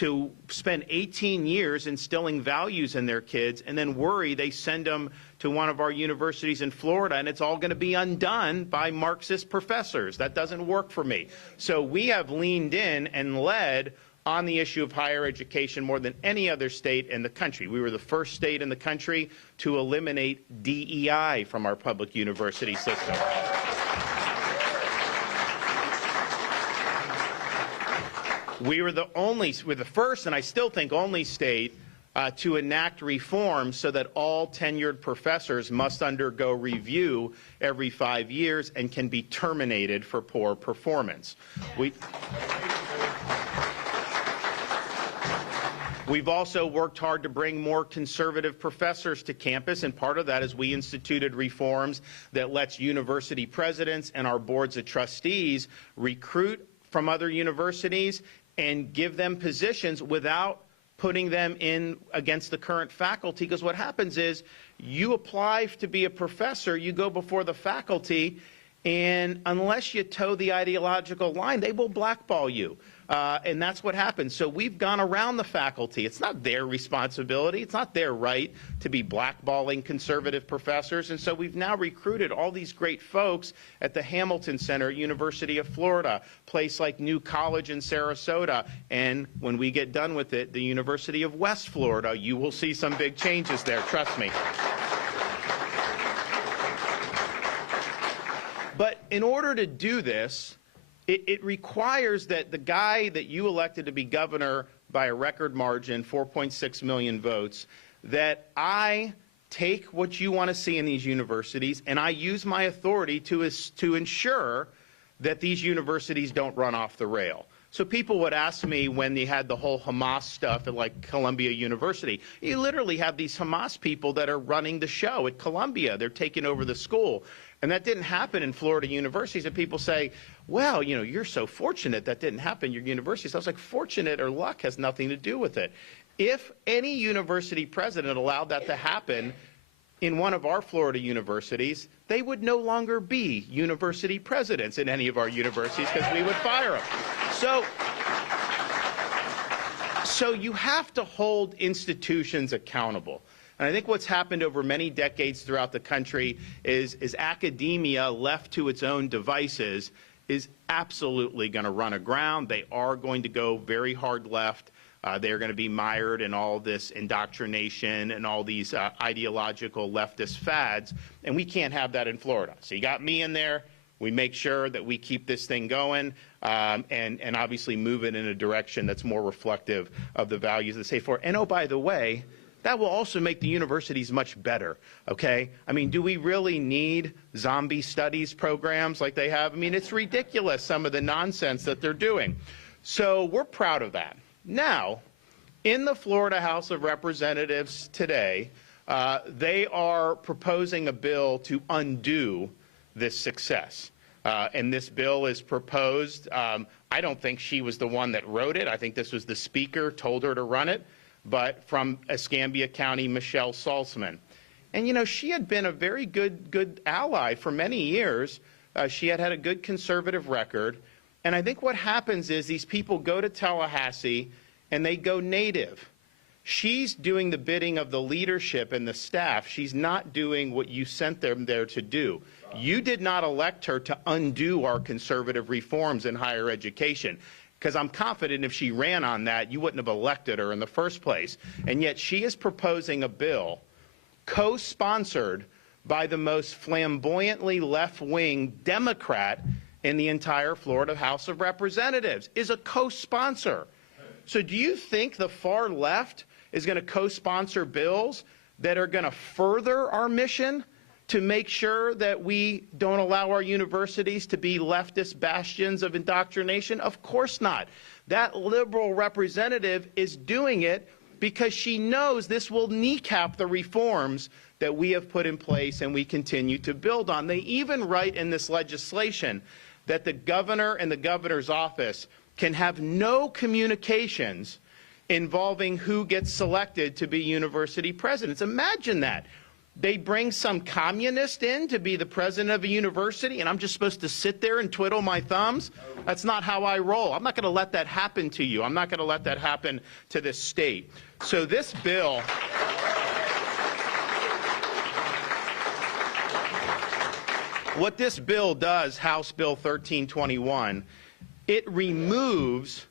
to spend 18 years instilling values in their kids and then worry they send them to one of our universities in Florida and it's all going to be undone by Marxist professors. That doesn't work for me. So we have leaned in and led on the issue of higher education more than any other state in the country. We were the first state in the country to eliminate DEI from our public university system. We're the first, and I still think only state, to enact reforms so that all tenured professors must undergo review every 5 years and can be terminated for poor performance. We've also worked hard to bring more conservative professors to campus, and part of that is we instituted reforms that lets university presidents and our boards of trustees recruit from other universities and give them positions without putting them in against the current faculty. Because what happens is you apply to be a professor, you go before the faculty, and unless you toe the ideological line, they will blackball you. And that's what happens. So we've gone around the faculty. It's not their responsibility. It's not their right to be blackballing conservative professors. And so we've now recruited all these great folks at the Hamilton Center at University of Florida, place like New College in Sarasota, and when we get done with it, the University of West Florida. You will see some big changes there, trust me. But in order to do this, it requires that the guy that you elected to be governor by a record margin, 4.6 million votes, that I take what you want to see in these universities and I use my authority to ensure that these universities don't run off the rail. So people would ask me when they had the whole Hamas stuff at like Columbia University, you literally have these Hamas people that are running the show at Columbia. They're taking over the school. And that didn't happen in Florida universities. And people say, well, you know, you're so fortunate that didn't happen in your universities. I was like, fortunate or luck has nothing to do with it. If any university president allowed that to happen in one of our Florida universities, they would no longer be university presidents in any of our universities because we would fire them. So you have to hold institutions accountable. And I think what's happened over many decades throughout the country is academia left to its own devices is absolutely going to run aground. They are going to go very hard left. They're going to be mired in all this indoctrination and all these ideological leftist fads, and we can't have that in Florida. So you got me in there. We make sure that we keep this thing going and obviously move it in a direction that's more reflective of the values of the state. And oh, by the way, that will also make the universities much better, okay? I mean, do we really need zombie studies programs like they have? I mean, it's ridiculous, some of the nonsense that they're doing. So we're proud of that. Now, in the Florida House of Representatives today, they are proposing a bill to undo this success. And this bill is proposed. I don't think she was the one that wrote it. I think this was the speaker told her to run it. But from Escambia County, Michelle Salzman. And, you know, she had been a very good ally for many years. She had a good conservative record. And I think what happens is these people go to Tallahassee and they go native. She's doing the bidding of the leadership and the staff. She's not doing what you sent them there to do. You did not elect her to undo our conservative reforms in higher education. Because I'm confident if she ran on that, you wouldn't have elected her in the first place. And yet she is proposing a bill co-sponsored by the most flamboyantly left-wing Democrat in the entire Florida House of Representatives, is a co-sponsor. So do you think the far left is going to co-sponsor bills that are going to further our mission to make sure that we don't allow our universities to be leftist bastions of indoctrination? Of course not. That liberal representative is doing it because she knows this will kneecap the reforms that we have put in place and we continue to build on. They even write in this legislation that the governor and the governor's office can have no communications involving who gets selected to be university presidents. Imagine that. they bring some communist in to be the president of a university, and I'm just supposed to sit there and twiddle my thumbs? That's not how I roll. I'm not going to let that happen to you. I'm not going to let that happen to this state. So this bill, what this bill does, House Bill 1321, it removes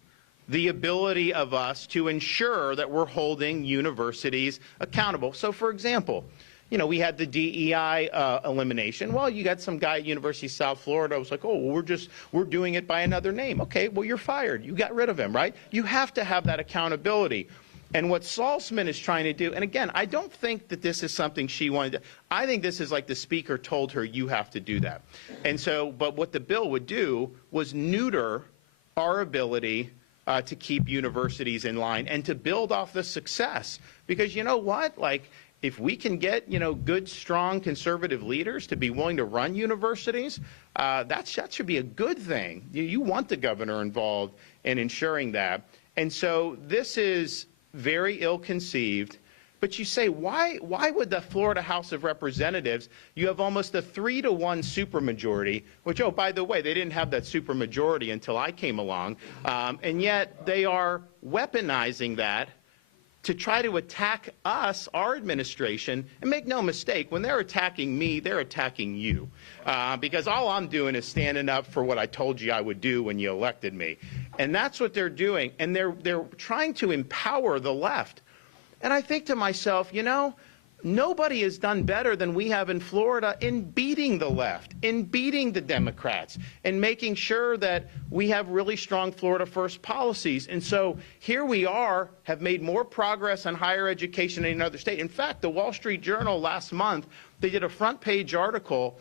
the ability of us to ensure that we're holding universities accountable. So, for example, you know, we had the DEI elimination. Well, you got some guy at University of South Florida who was like, oh, well, we're doing it by another name. Okay, well, you're fired. You got rid of him, right? You have to have that accountability. And what Salzman is trying to do, and again, I don't think that this is something she wanted to, I think this is like the speaker told her, you have to do that. And so, but what the bill would do was neuter our ability to keep universities in line and to build off the success. Because you know what? Like, if we can get, you know, good, strong conservative leaders to be willing to run universities, that should be a good thing. You want the governor involved in ensuring that. And so this is very ill-conceived. But you say, why would the Florida House of Representatives, you have almost a 3-to-1 supermajority, which, oh, by the way, they didn't have that supermajority until I came along, and yet they are weaponizing that to try to attack us, our administration, and make no mistake, when they're attacking me, they're attacking you. Because all I'm doing is standing up for what I told you I would do when you elected me. And that's what they're doing. And they're trying to empower the left. And I think to myself, you know, nobody has done better than we have in Florida in beating the left, in beating the Democrats, and making sure that we have really strong Florida First policies. And so here we are, have made more progress on higher education than any other state. In fact, the Wall Street Journal last month, they did a front page article,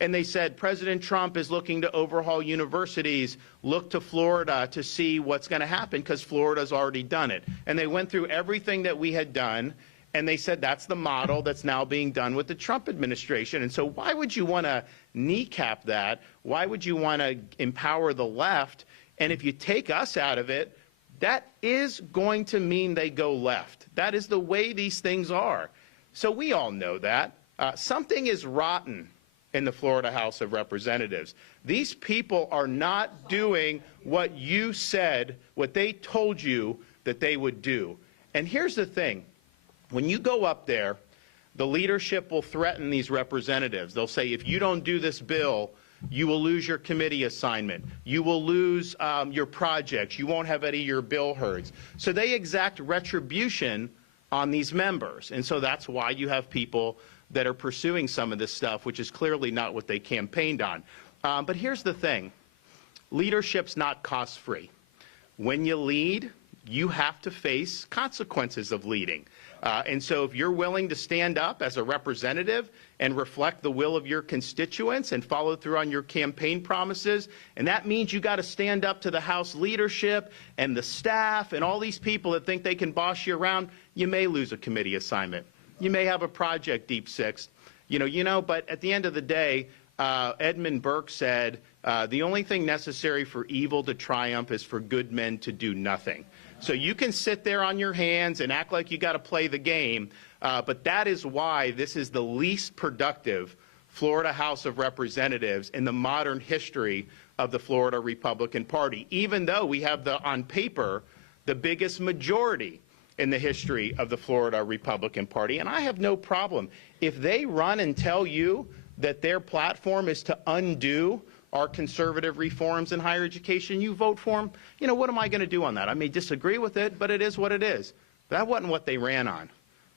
and they said President Trump is looking to overhaul universities, look to Florida to see what's going to happen because Florida's already done it. And they went through everything that we had done, and they said that's the model that's now being done with the Trump administration. And so why would you want to kneecap that? Why would you want to empower the left? And if you take us out of it, that is going to mean they go left. That is the way these things are. So we all know that. Something is rotten in the Florida House of Representatives. These people are not doing what you said, what they told you that they would do. And here's the thing. When you go up there, the leadership will threaten these representatives. They'll say, if you don't do this bill, you will lose your committee assignment. You will lose your projects. You won't have any of your bill heard. So they exact retribution on these members. And so that's why you have people that are pursuing some of this stuff, which is clearly not what they campaigned on. But here's the thing. Leadership's not cost-free. When you lead, you have to face consequences of leading. And so if you're willing to stand up as a representative and reflect the will of your constituents and follow through on your campaign promises, and that means you got to stand up to the House leadership and the staff and all these people that think they can boss you around, you may lose a committee assignment. You may have a project deep sixth, but at the end of the day, Edmund Burke said, the only thing necessary for evil to triumph is for good men to do nothing. So you can sit there on your hands and act like you got to play the game, but that is why this is the least productive Florida House of Representatives in the modern history of the Florida Republican Party, even though we have on paper, the biggest majority in the history of the Florida Republican Party. And I have no problem. If they run and tell you that their platform is to undo our conservative reforms in higher education, you vote for them. What am I going to do on that? I may disagree with it, but it is what it is. That wasn't what they ran on.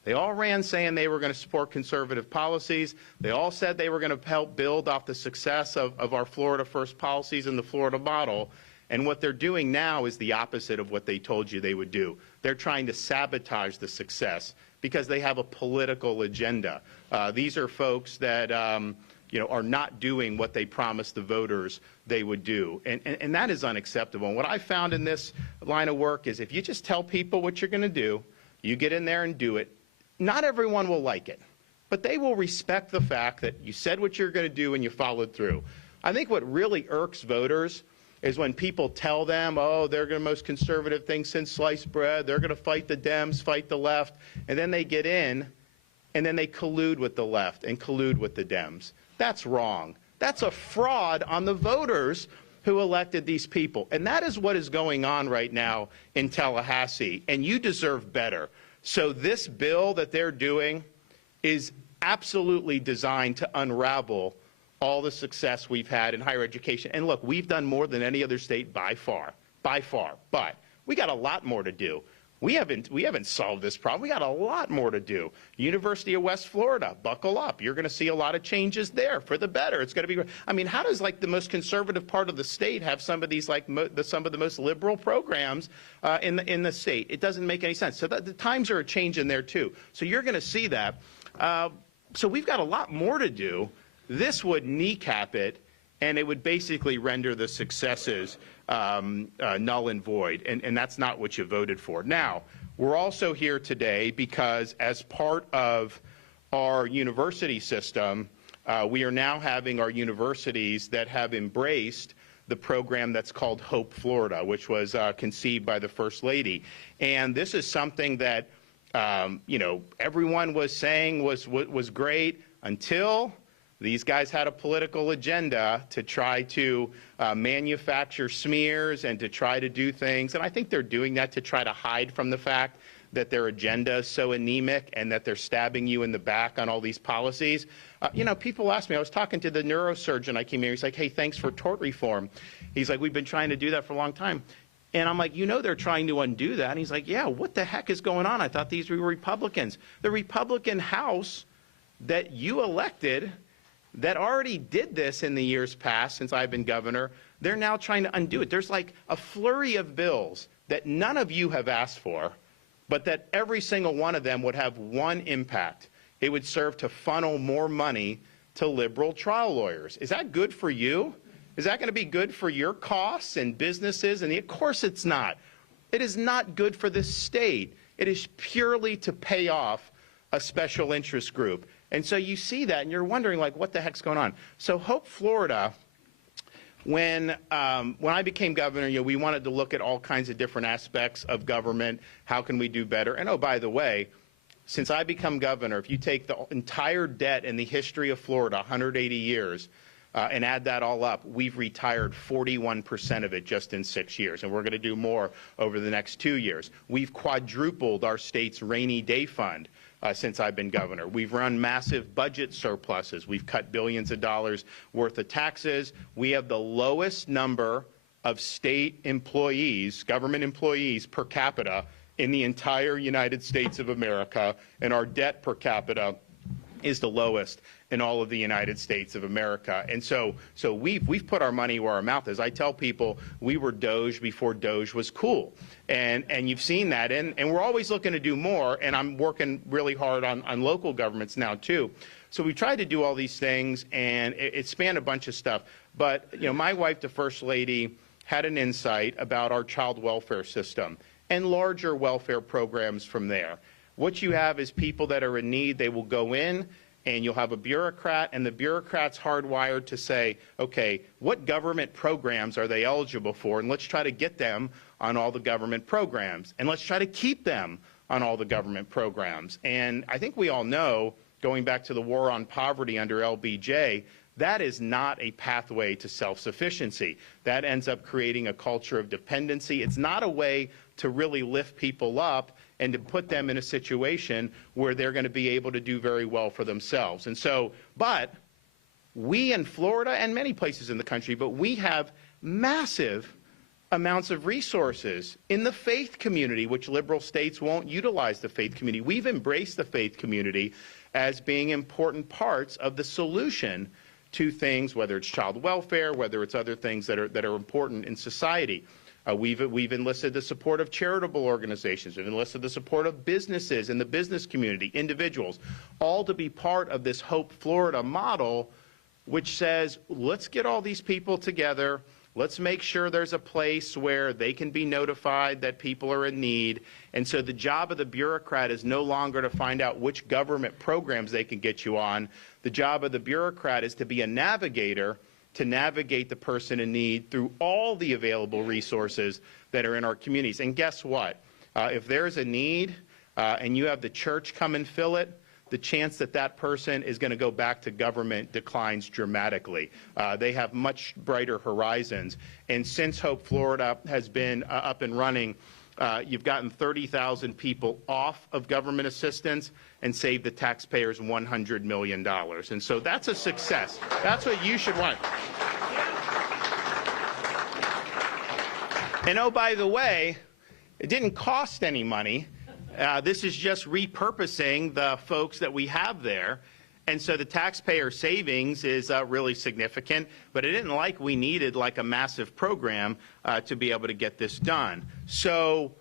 They all ran saying they were going to support conservative policies. They all said they were going to help build off the success of our Florida First policies and the Florida model. And what they're doing now is the opposite of what they told you they would do. They're trying to sabotage the success because they have a political agenda. These are folks that are not doing what they promised the voters they would do. And that is unacceptable. And what I found in this line of work is if you just tell people what you're going to do, you get in there and do it, not everyone will like it. But they will respect the fact that you said what you're going to do and you followed through. I think what really irks voters is when people tell them, oh, they're going to most conservative thing since sliced bread, they're going to fight the Dems, fight the left, and then they get in and then they collude with the left and collude with the Dems. That's wrong. That's a fraud on the voters who elected these people. And that is what is going on right now in Tallahassee, and you deserve better. So this bill that they're doing is absolutely designed to unravel all the success we've had in higher education. And look, we've done more than any other state by far, but we got a lot more to do. We haven't solved this problem. We got a lot more to do. University of West Florida, buckle up. You're going to see a lot of changes there for the better. It's going to be, I mean, how does like the most conservative part of the state have some of these like some of the most liberal programs in the state? It doesn't make any sense. So the times are changing there too. So you're going to see that. So we've got a lot more to do. This would kneecap it, and it would basically render the successes null and void, and that's not what you voted for. Now, we're also here today because as part of our university system, we are now having our universities that have embraced the program that's called Hope Florida, which was conceived by the First Lady. And this is something that, you know, everyone was saying was great until these guys had a political agenda to try to manufacture smears and to try to do things. And I think they're doing that to try to hide from the fact that their agenda is so anemic and that they're stabbing you in the back on all these policies. You know, people ask me, I was talking to the neurosurgeon, I came here, he's like, hey, thanks for tort reform. He's like, we've been trying to do that for a long time. And I'm like, you know they're trying to undo that. And he's like, yeah, what the heck is going on? I thought these were Republicans. The Republican House that you elected that already did this in the years past since I've been governor, they're now trying to undo it. There's like a flurry of bills that none of you have asked for, but that every single one of them would have one impact. It would serve to funnel more money to liberal trial lawyers. Is that good for you? Is that going to be good for your costs and businesses? And of course it's not. It is not good for this state. It is purely to pay off a special interest group. And so you see that and you're wondering like what the heck's going on. So Hope Florida, when I became governor, you know, we wanted to look at all kinds of different aspects of government. How can we do better? And oh, by the way, since I become governor, if you take the entire debt in the history of Florida, 180 years, and add that all up, we've retired 41% of it just in 6 years, and we're going to do more over the next 2 years. We've quadrupled our state's rainy day fund since I've been governor. We've run massive budget surpluses. We've cut billions of dollars worth of taxes. We have the lowest number of state employees, government employees per capita in the entire United States of America, and our debt per capita is the lowest in all of the United States of America. And so we've put our money where our mouth is. I tell people we were Doge before Doge was cool. And you've seen that. And we're always looking to do more. And I'm working really hard on local governments now, too. So we tried to do all these things, and it spanned a bunch of stuff. But, you know, my wife, the First Lady, had an insight about our child welfare system and larger welfare programs from there. What you have is people that are in need. They will go in, and you'll have a bureaucrat, and the bureaucrat's hardwired to say, okay, what government programs are they eligible for? And let's try to get them on all the government programs. And let's try to keep them on all the government programs. And I think we all know, going back to the war on poverty under LBJ, that is not a pathway to self-sufficiency. That ends up creating a culture of dependency. It's not a way to really lift people up and to put them in a situation where they're going to be able to do very well for themselves. And so, but we in Florida and many places in the country, but we have massive amounts of resources in the faith community, which liberal states won't utilize the faith community. We've embraced the faith community as being important parts of the solution to things, whether it's child welfare, whether it's other things that are important in society. We've enlisted the support of charitable organizations. We've enlisted the support of businesses in the business community, individuals, all to be part of this Hope Florida model, which says, let's get all these people together. Let's make sure there's a place where they can be notified that people are in need. And so the job of the bureaucrat is no longer to find out which government programs they can get you on. The job of the bureaucrat is to be a navigator, to navigate the person in need through all the available resources that are in our communities. And guess what? If there's a need and you have the church come and fill it, the chance that that person is going to go back to government declines dramatically. They have much brighter horizons. And since Hope Florida has been up and running, you've gotten 30,000 people off of government assistance and saved the taxpayers $100 million. And so that's a success. That's what you should want. And oh, by the way, it didn't cost any money. This is just repurposing the folks that we have there. And so the taxpayer savings is really significant, but it isn't like we needed like a massive program to be able to get this done. So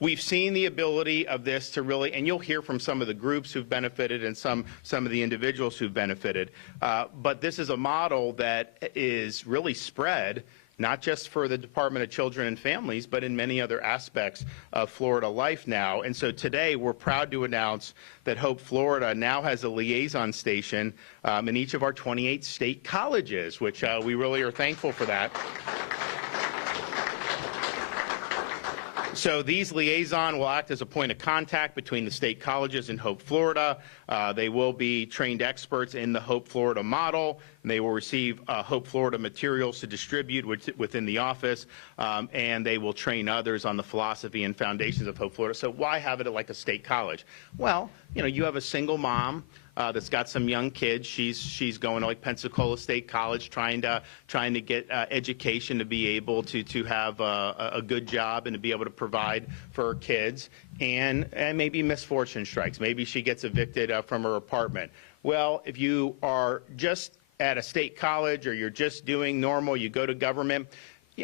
we've seen the ability of this to really, and you'll hear from some of the groups who've benefited and some of the individuals who've benefited, but this is a model that is really spread not just for the Department of Children and Families, but in many other aspects of Florida life now. And so today we're proud to announce that Hope Florida now has a liaison station in each of our 28 state colleges, which we really are thankful for that. So these liaison will act as a point of contact between the state colleges and Hope Florida. They will be trained experts in the Hope Florida model, and they will receive Hope Florida materials to distribute within the office, and they will train others on the philosophy and foundations of Hope Florida. So why have it at like a state college? Well, you know, you have a single mom that's got some young kids. She's going to like Pensacola State College, trying to get education to be able to have a good job and to be able to provide for her kids. And maybe misfortune strikes. Maybe she gets evicted from her apartment. Well, if you are just at a state college or you're just doing normal, you go to government,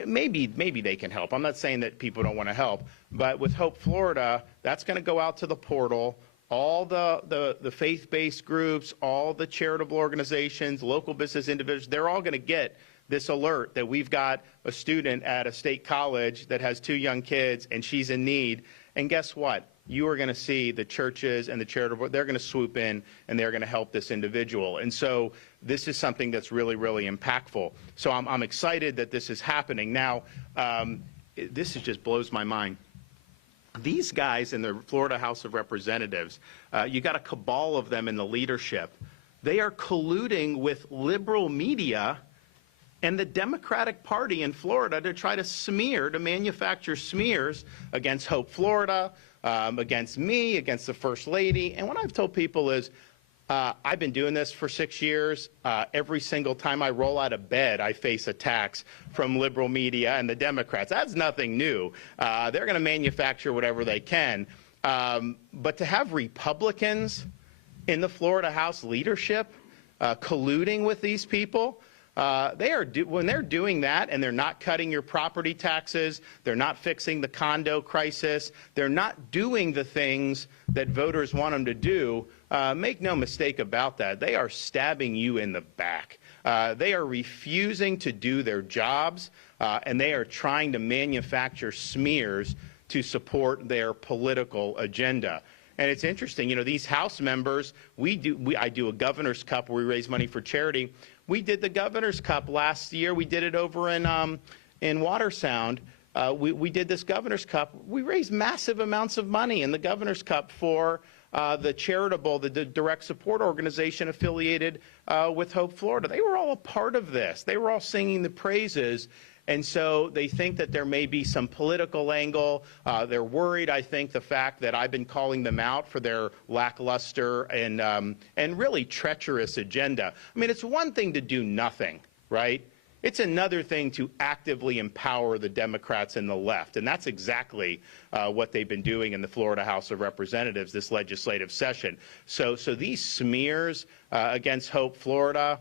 maybe they can help. I'm not saying that people don't want to help, but with Hope Florida, that's going to go out to the portal. All the faith-based groups, all the charitable organizations, local business individuals, they're all going to get this alert that we've got a student at a state college that has 2 young kids and she's in need. And guess what? You are going to see the churches and the charitable, they're going to swoop in and they're going to help this individual. And so this is something that's really, really impactful. So I'm excited that this is happening. Now, this just blows my mind. These guys in the Florida House of Representatives, you got a cabal of them in the leadership. They are colluding with liberal media and the Democratic Party in Florida to try to manufacture smears against Hope Florida, against me, against the First Lady. And what I've told people is, I've been doing this for 6 years. Every single time I roll out of bed, I face attacks from liberal media and the Democrats. That's nothing new. They're going to manufacture whatever they can. But to have Republicans in the Florida House leadership colluding with these people, when they're doing that and they're not cutting your property taxes, they're not fixing the condo crisis, they're not doing the things that voters want them to do, make no mistake about that. They are stabbing you in the back. They are refusing to do their jobs, and they are trying to manufacture smears to support their political agenda. And it's interesting, you know, these House members, I do a Governor's Cup where we raise money for charity. We did the Governor's Cup last year. We did it over in Watersound. We did this Governor's Cup. We raised massive amounts of money in the Governor's Cup for the direct support organization affiliated with Hope Florida. They were all a part of this. They were all singing the praises. And so they think that there may be some political angle. They're worried, I think, the fact that I've been calling them out for their lackluster and really treacherous agenda. I mean, it's one thing to do nothing, right? It's another thing to actively empower the Democrats and the left, and that's exactly what they've been doing in the Florida House of Representatives this legislative session. So these smears against Hope Florida,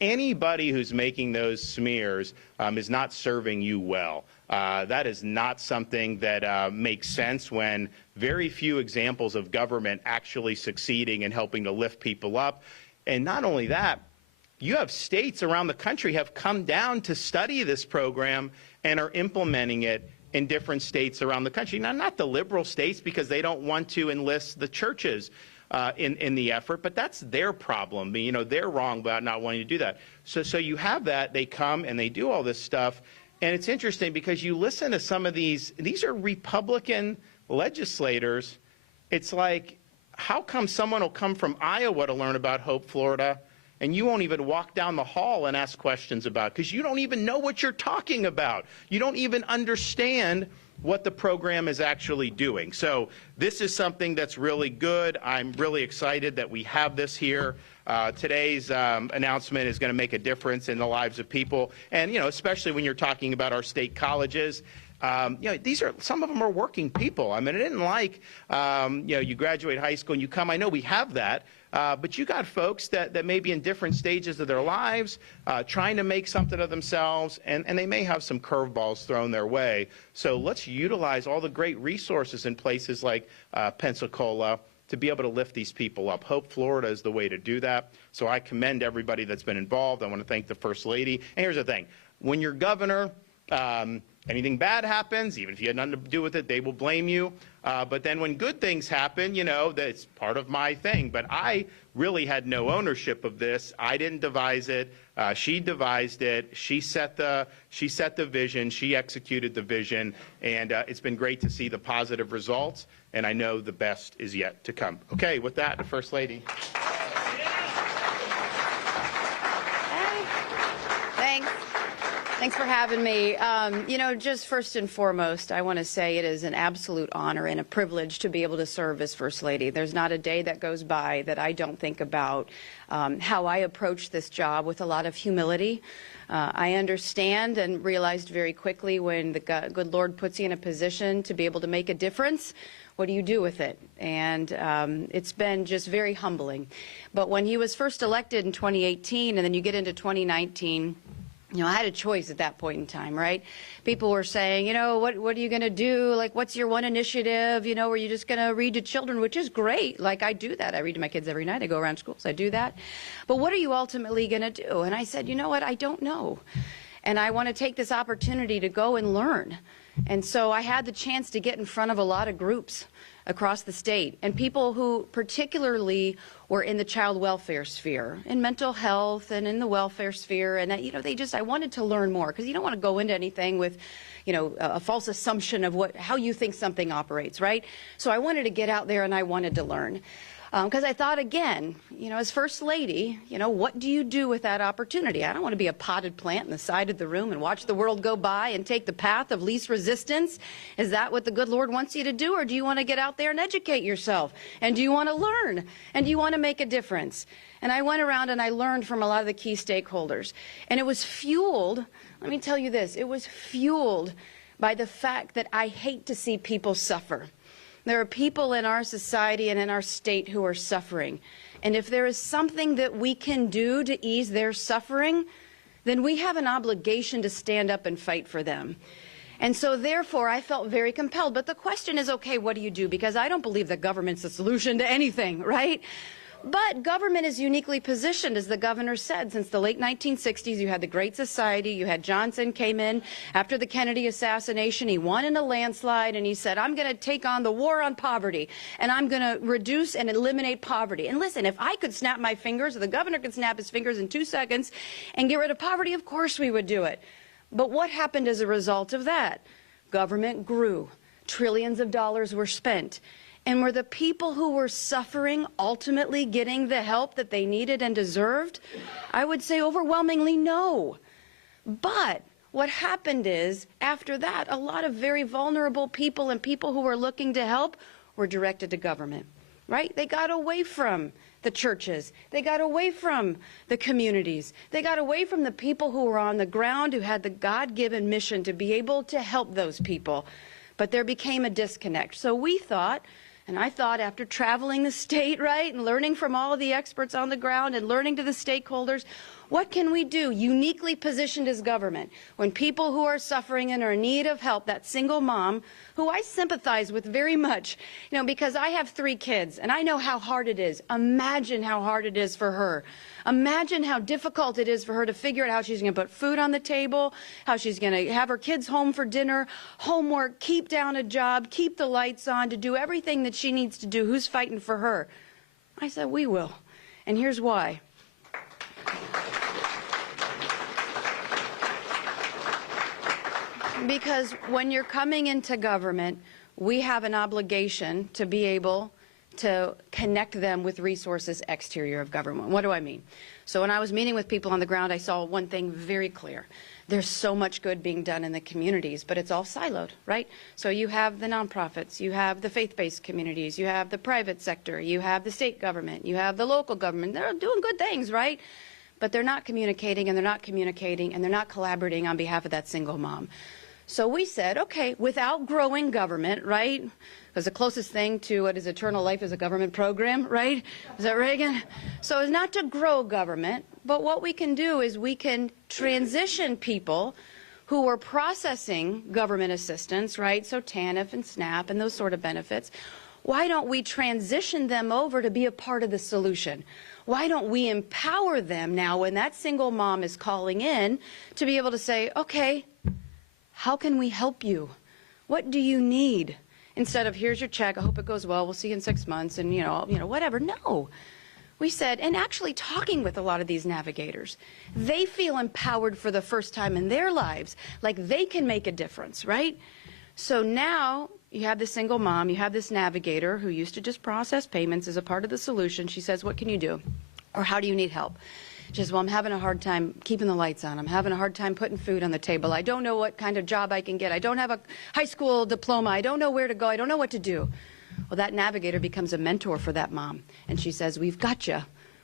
anybody who's making those smears is not serving you well. That is not something that makes sense when very few examples of government actually succeeding and helping to lift people up. And not only that, you have states around the country have come down to study this program and are implementing it in different states around the country. Now, not the liberal states because they don't want to enlist the churches in the effort, but that's their problem. You know, they're wrong about not wanting to do that. So you have that. They come and they do all this stuff. And it's interesting because you listen to some of these are Republican legislators. It's like, how come someone will come from Iowa to learn about Hope, Florida, and you won't even walk down the hall and ask questions about it because you don't even know what you're talking about. You don't even understand what the program is actually doing. So this is something that's really good. I'm really excited that we have this here. Today's announcement is going to make a difference in the lives of people, and especially when you're talking about our state colleges. These are, some of them are working people. I mean, I didn't like, you graduate high school and you come. I know we have that, but you got folks that may be in different stages of their lives, trying to make something of themselves, and they may have some curveballs thrown their way. So let's utilize all the great resources in places like Pensacola to be able to lift these people up. Hope Florida is the way to do that. So I commend everybody that's been involved. I want to thank the First Lady. And here's the thing. When you're governor, anything bad happens, even if you had nothing to do with it, they will blame you. But then when good things happen, that's part of my thing. But I really had no ownership of this. I didn't devise it. She devised it. She set the vision. She executed the vision. And it's been great to see the positive results. And I know the best is yet to come. Okay, with that, the First Lady. Thanks for having me. Just first and foremost, I want to say it is an absolute honor and a privilege to be able to serve as First Lady. There's not a day that goes by that I don't think about how I approach this job with a lot of humility. I understand and realized very quickly when the good Lord puts you in a position to be able to make a difference, what do you do with it? And it's been just very humbling. But when he was first elected in 2018 and then you get into 2019, I had a choice at that point in time, right? People were saying, what are you going to do? Like, what's your one initiative? Are you just going to read to children, which is great. Like, I do that. I read to my kids every night. I go around schools. I do that. But what are you ultimately going to do? And I said, you know what? I don't know. And I want to take this opportunity to go and learn. And so I had the chance to get in front of a lot of groups across the state and people who particularly were in the child welfare sphere, in mental health and in the welfare sphere. And, I wanted to learn more because you don't want to go into anything with, a false assumption of how you think something operates, right? So I wanted to get out there and I wanted to learn. Because I thought, again, as First Lady, what do you do with that opportunity? I don't want to be a potted plant in the side of the room and watch the world go by and take the path of least resistance. Is that what the good Lord wants you to do? Or do you want to get out there and educate yourself? And do you want to learn? And do you want to make a difference? And I went around and I learned from a lot of the key stakeholders. And it was fueled, let me tell you this, it was fueled by the fact that I hate to see people suffer. There are people in our society and in our state who are suffering. And if there is something that we can do to ease their suffering, then we have an obligation to stand up and fight for them. And so therefore, I felt very compelled. But the question is, okay, what do you do? Because I don't believe that government's the solution to anything, right? But government is uniquely positioned, as the governor said. Since the late 1960s, you had the Great Society. You had Johnson came in after the Kennedy assassination. He won in a landslide, and he said, I'm going to take on the war on poverty, and I'm going to reduce and eliminate poverty. And listen, if I could snap my fingers, or the governor could snap his fingers in 2 seconds and get rid of poverty, of course we would do it. But what happened as a result of that? Government grew. Trillions of dollars were spent. And were the people who were suffering ultimately getting the help that they needed and deserved? I would say overwhelmingly no. But what happened is, after that, a lot of very vulnerable people and people who were looking to help were directed to government, right? They got away from the churches. They got away from the communities. They got away from the people who were on the ground, who had the God-given mission to be able to help those people. But there became a disconnect. So we thought, and I thought after traveling the state, right, and learning from all of the experts on the ground and learning to the stakeholders, what can we do uniquely positioned as government when people who are suffering and are in need of help, that single mom, who I sympathize with very much, because I have 3 kids and I know how hard it is. Imagine how hard it is for her. Imagine how difficult it is for her to figure out how she's going to put food on the table, how she's going to have her kids home for dinner, homework, keep down a job, keep the lights on, to do everything that she needs to do. Who's fighting for her? I said, we will. And here's why. Because when you're coming into government, we have an obligation to be able to connect them with resources exterior of government. What do I mean? So when I was meeting with people on the ground, I saw one thing very clear. There's so much good being done in the communities, but it's all siloed, right? So you have the nonprofits, you have the faith-based communities, you have the private sector, you have the state government, you have the local government. They're doing good things, right? But they're not communicating, and they're not communicating, and they're not collaborating on behalf of that single mom. So we said, okay, without growing government, right? Because the closest thing to what is eternal life is a government program, right? Is that Reagan? So it's not to grow government, but what we can do is we can transition people who are processing government assistance, right? So TANF and SNAP and those sort of benefits. Why don't we transition them over to be a part of the solution? Why don't we empower them now when that single mom is calling in to be able to say, okay, how can we help you? What do you need? Instead of, here's your check, I hope it goes well, we'll see you in 6 months, and whatever. No. We said, and actually talking with a lot of these navigators, they feel empowered for the first time in their lives, like they can make a difference, right? So now you have this single mom, you have this navigator who used to just process payments as a part of the solution. She says, what can you do? Or how do you need help? She says, well, I'm having a hard time keeping the lights on. I'm having a hard time putting food on the table. I don't know what kind of job I can get. I don't have a high school diploma. I don't know where to go. I don't know what to do. Well, that navigator becomes a mentor for that mom. And she says, we've got you.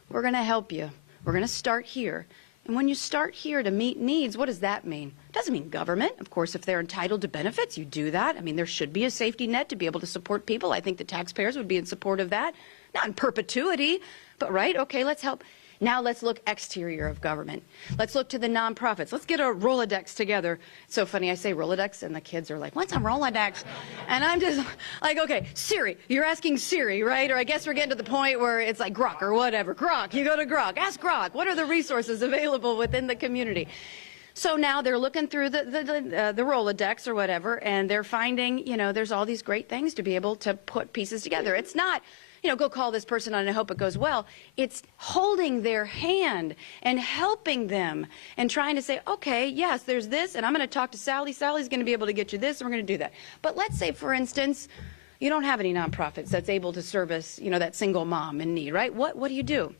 We're going to help you. We're going to start here. And when you start here to meet needs, what does that mean? It doesn't mean government. Of course, if they're entitled to benefits, you do that. I mean, there should be a safety net to be able to support people. I think the taxpayers would be in support of that. Not in perpetuity, but right, okay, let's help. Now let's look exterior of government. Let's look to the nonprofits. Let's get a Rolodex together. It's so funny, I say Rolodex, and the kids are like, what's a Rolodex? And I'm just like, okay, Siri. You're asking Siri, right? Or I guess we're getting to the point where it's like Grok or whatever. Grok, you go to Grok. Ask Grok. What are the resources available within the community? So now they're looking through the Rolodex or whatever, and they're finding, there's all these great things to be able to put pieces together. It's not, go call this person on and I hope it goes well. It's holding their hand and helping them and trying to say, okay, yes, there's this, and I'm going to talk to Sally. Sally's going to be able to get you this, and we're going to do that. But let's say, for instance, you don't have any nonprofits that's able to service, that single mom in need, right? What do you do?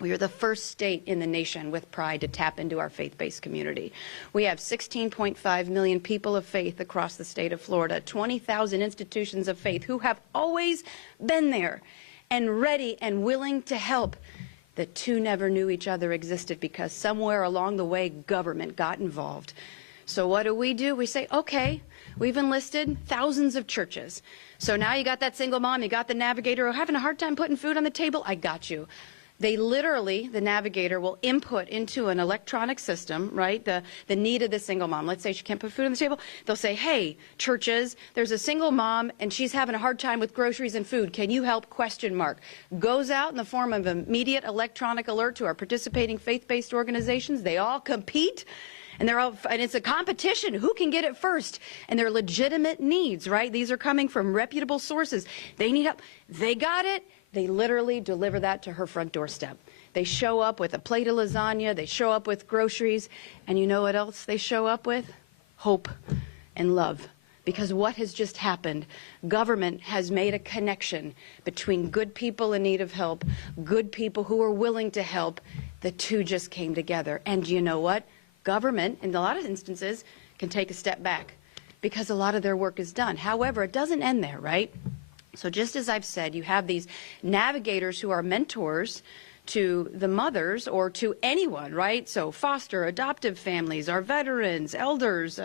We are the first state in the nation with pride to tap into our faith-based community. We have 16.5 million people of faith across the state of Florida, 20,000 institutions of faith who have always been there and ready and willing to help. The two never knew each other existed because somewhere along the way, government got involved. So what do? We say, okay, we've enlisted thousands of churches. So now you got that single mom, you got the navigator who are having a hard time putting food on the table. I got you. They literally, the navigator will input into an electronic system, right, the need of the single mom. Let's say she can't put food on the table. They'll say, hey, churches, there's a single mom and she's having a hard time with groceries and food. Can you help? ? Goes out in the form of immediate electronic alert to our participating faith-based organizations. They all compete. And it's a competition. Who can get it first? And they're legitimate needs, right? These are coming from reputable sources. They need help. They got it. They literally deliver that to her front doorstep. They show up with a plate of lasagna. They show up with groceries. And you know what else they show up with? Hope and love. Because what has just happened? Government has made a connection between good people in need of help, good people who are willing to help. The two just came together. And you know what? Government, in a lot of instances, can take a step back because a lot of their work is done. However, it doesn't end there, right? So just as I've said, you have these navigators who are mentors to the mothers or to anyone, right? So foster, adoptive families, our veterans, elders,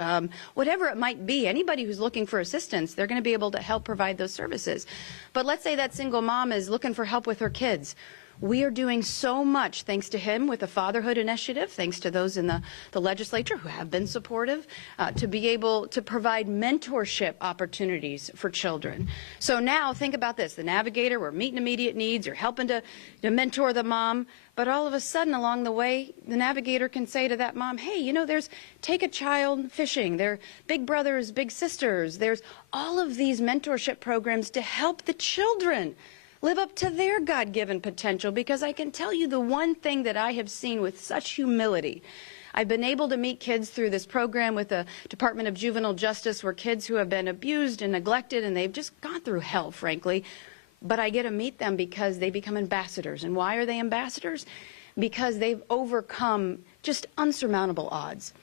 whatever it might be, anybody who's looking for assistance, they're going to be able to help provide those services. But let's say that single mom is looking for help with her kids. We are doing so much, thanks to him, with the Fatherhood Initiative, thanks to those in the legislature who have been supportive, to be able to provide mentorship opportunities for children. So now think about this. The navigator, we're meeting immediate needs, you're helping to mentor the mom, but all of a sudden along the way, the navigator can say to that mom, hey, take a child fishing. There are big brothers, big sisters. There's all of these mentorship programs to help the children live up to their God-given potential, because I can tell you the one thing that I have seen with such humility. I've been able to meet kids through this program with the Department of Juvenile Justice, where kids who have been abused and neglected, and they've just gone through hell, frankly. but I get to meet them because they become ambassadors. And why are they ambassadors? Because they've overcome just unsurmountable odds.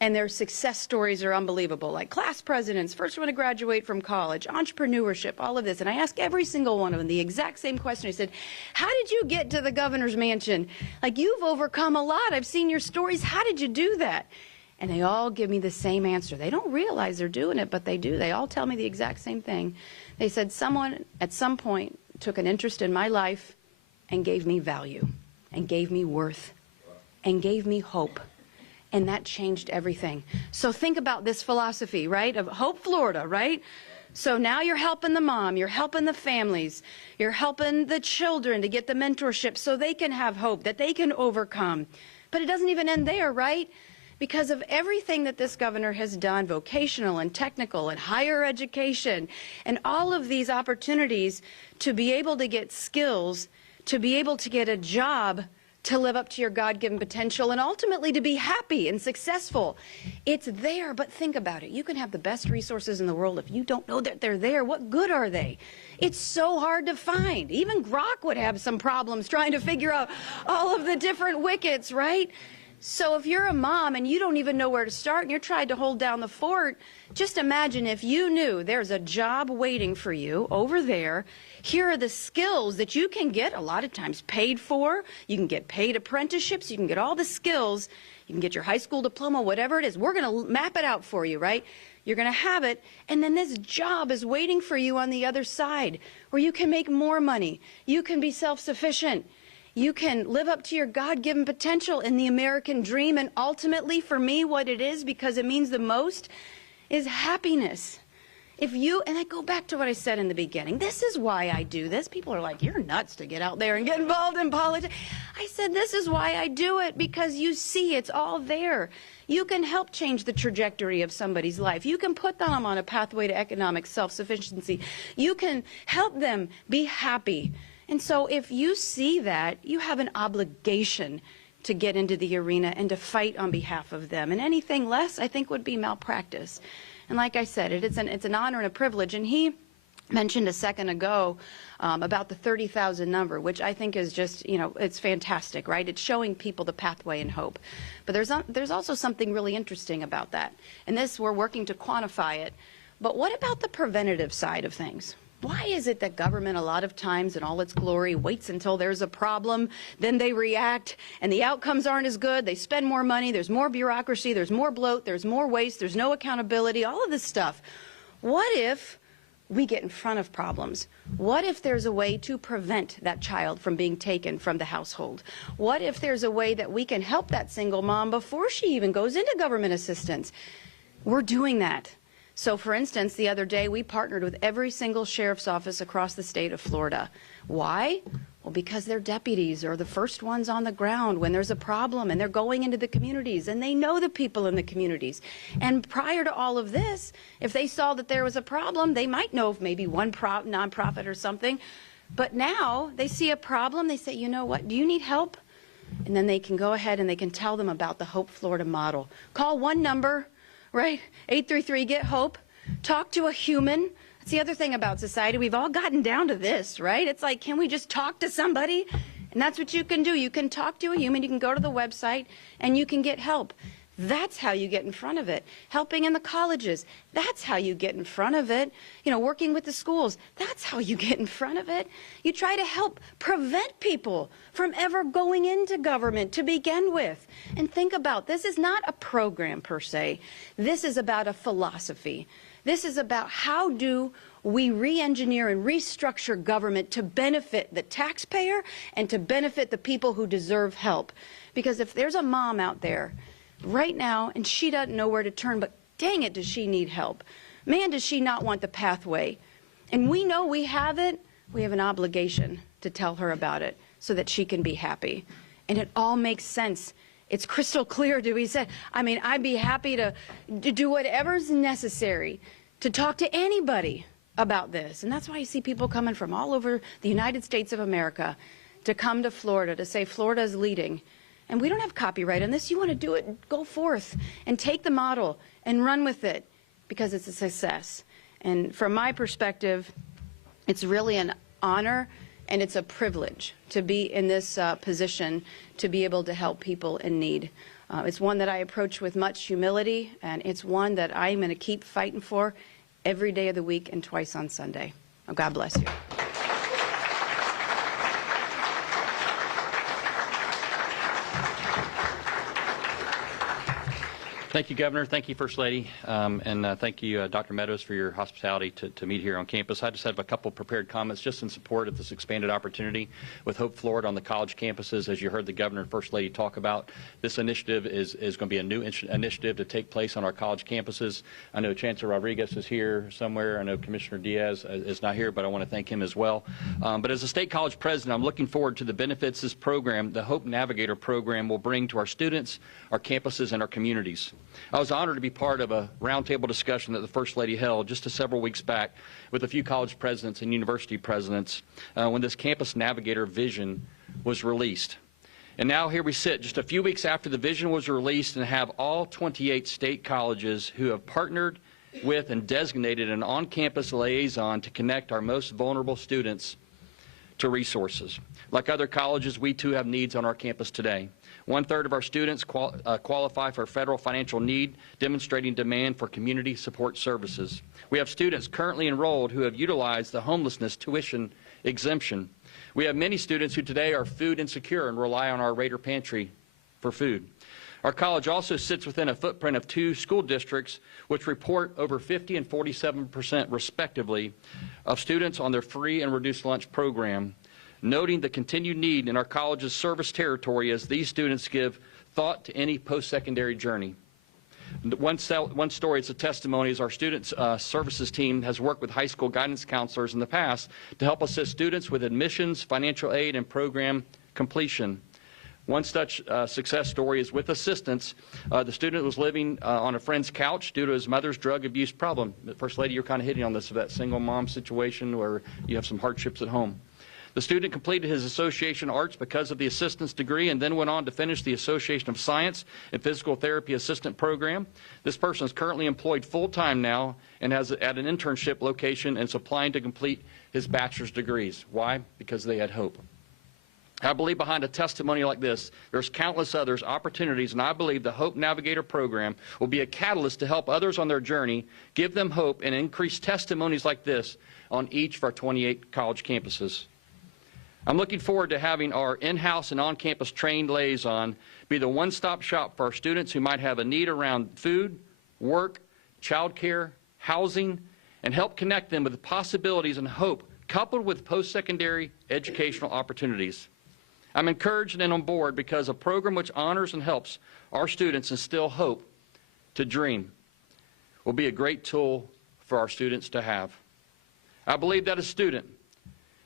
And their success stories are unbelievable, like class presidents, first one to graduate from college, entrepreneurship, all of this. And I ask every single one of them the exact same question. I said, how did you get to the governor's mansion? Like, you've overcome a lot. I've seen your stories. How did you do that? And they all give me the same answer. They don't realize they're doing it, but they do. They all tell me the exact same thing. They said someone at some point took an interest in my life and gave me value and gave me worth and gave me hope. And that changed everything. So think about this philosophy, right, of Hope Florida, right? So now you're helping the mom, you're helping the families, you're helping the children to get the mentorship so they can have hope, that they can overcome. But it doesn't even end there, right? Because of everything that this governor has done, vocational and technical and higher education, and all of these opportunities to be able to get skills, to be able to get a job, to live up to your God-given potential, and ultimately to be happy and successful. It's there, but think about it. You can have the best resources in the world. If you don't know that they're there, what good are they? It's so hard to find. Even Grok would have some problems trying to figure out all of the different wickets, right? So if you're a mom and you don't even know where to start and you're trying to hold down the fort, just imagine if you knew there's a job waiting for you over there. Here are the skills that you can get, a lot of times paid for. You can get paid apprenticeships. You can get all the skills. You can get your high school diploma, whatever it is. We're going to map it out for you, right? You're going to have it. And then this job is waiting for you on the other side where you can make more money. You can be self-sufficient. You can live up to your God-given potential in the American dream. And ultimately, for me, what it is, because it means the most, is happiness. If you, and I go back to what I said in the beginning, this is why I do this. People are like, you're nuts to get out there and get involved in politics. I said, this is why I do it, because you see it's all there. You can help change the trajectory of somebody's life. You can put them on a pathway to economic self-sufficiency. You can help them be happy. And so if you see that, you have an obligation to get into the arena and to fight on behalf of them. And anything less, I think, would be malpractice. And like I said, it's an honor and a privilege. And he mentioned a second ago about the 30,000 number, which I think is just, it's fantastic, right? It's showing people the pathway and hope. But there's also something really interesting about that. And this, we're working to quantify it. But what about the preventative side of things? Why is it that government a lot of times in all its glory waits until there's a problem, then they react, and the outcomes aren't as good, they spend more money, there's more bureaucracy, there's more bloat, there's more waste, there's no accountability, all of this stuff. What if we get in front of problems? What if there's a way to prevent that child from being taken from the household? What if there's a way that we can help that single mom before she even goes into government assistance? We're doing that. So, for instance, the other day we partnered with every single sheriff's office across the state of Florida. Why? Well, because their deputies are the first ones on the ground when there's a problem, and they're going into the communities, and they know the people in the communities. And prior to all of this, if they saw that there was a problem, they might know of maybe one nonprofit or something. But now they see a problem, they say, you know what, do you need help? And then they can go ahead and they can tell them about the Hope Florida model. Call one number. Right? 833-GET-HOPE. Talk to a human. That's the other thing about society. We've all gotten down to this, right? It's like, can we just talk to somebody? And that's what you can do. You can talk to a human. You can go to the website and you can get help. That's how you get in front of it. Helping in the colleges, that's how you get in front of it. Working with the schools, that's how you get in front of it. You try to help prevent people from ever going into government to begin with. And think about, this is not a program per se. This is about a philosophy. This is about how do we re-engineer and restructure government to benefit the taxpayer and to benefit the people who deserve help. Because if there's a mom out there right now and she doesn't know where to turn, but dang it, does she need help? Man, does she not want the pathway? And we know we have it. We have an obligation to tell her about it so that she can be happy. And it all makes sense. It's crystal clear, Dewey said. I mean, I'd be happy to do whatever's necessary to talk to anybody about this. And that's why you see people coming from all over the United States of America to come to Florida, to say Florida is leading. And we don't have copyright on this. You want to do it, go forth and take the model and run with it because it's a success. And from my perspective, it's really an honor and it's a privilege to be in this position to be able to help people in need. It's one that I approach with much humility, and it's one that I'm going to keep fighting for every day of the week and twice on Sunday. Oh, God bless you. Thank you, Governor. Thank you, First Lady. And thank you, Dr. Meadows, for your hospitality to meet here on campus. I just have a couple prepared comments just in support of this expanded opportunity with Hope Florida on the college campuses. As you heard the Governor and First Lady talk about, this initiative is going to be a new initiative to take place on our college campuses. I know Chancellor Rodriguez is here somewhere. I know Commissioner Diaz is not here, but I want to thank him as well. But as a state college president, I'm looking forward to the benefits this program, the Hope Navigator program, will bring to our students, our campuses, and our communities. I was honored to be part of a roundtable discussion that the First Lady held just several weeks back with a few college presidents and university presidents when this Campus Navigator vision was released. And now here we sit just a few weeks after the vision was released and have all 28 state colleges who have partnered with and designated an on-campus liaison to connect our most vulnerable students to resources. Like other colleges, we too have needs on our campus today. 1/3 of our students qualify for federal financial need, demonstrating demand for community support services. We have students currently enrolled who have utilized the homelessness tuition exemption. We have many students who today are food insecure and rely on our Raider Pantry for food. Our college also sits within a footprint of 2 school districts which report over 50% and 47% respectively of students on their free and reduced lunch program, noting the continued need in our college's service territory as these students give thought to any post-secondary journey. One story, it's a testimony, is our students services team has worked with high school guidance counselors in the past to help assist students with admissions, financial aid, and program completion. One such success story is with assistance. The student was living on a friend's couch due to his mother's drug abuse problem. First Lady, you're kind of hitting on this, that single mom situation where you have some hardships at home. The student completed his Association of Arts because of the assistance degree and then went on to finish the Association of Science and Physical Therapy Assistant program. This person is currently employed full-time now and has at an internship location and is applying to complete his bachelor's degrees. Why? Because they had hope. I believe behind a testimony like this, there's countless others opportunities, and I believe the Hope Navigator program will be a catalyst to help others on their journey, give them hope, and increase testimonies like this on each of our 28 college campuses. I'm looking forward to having our in-house and on-campus trained liaison be the one-stop shop for our students who might have a need around food, work, childcare, housing, and help connect them with the possibilities and hope coupled with post-secondary educational opportunities. I'm encouraged and on board because a program which honors and helps our students instill hope to dream will be a great tool for our students to have. I believe that a student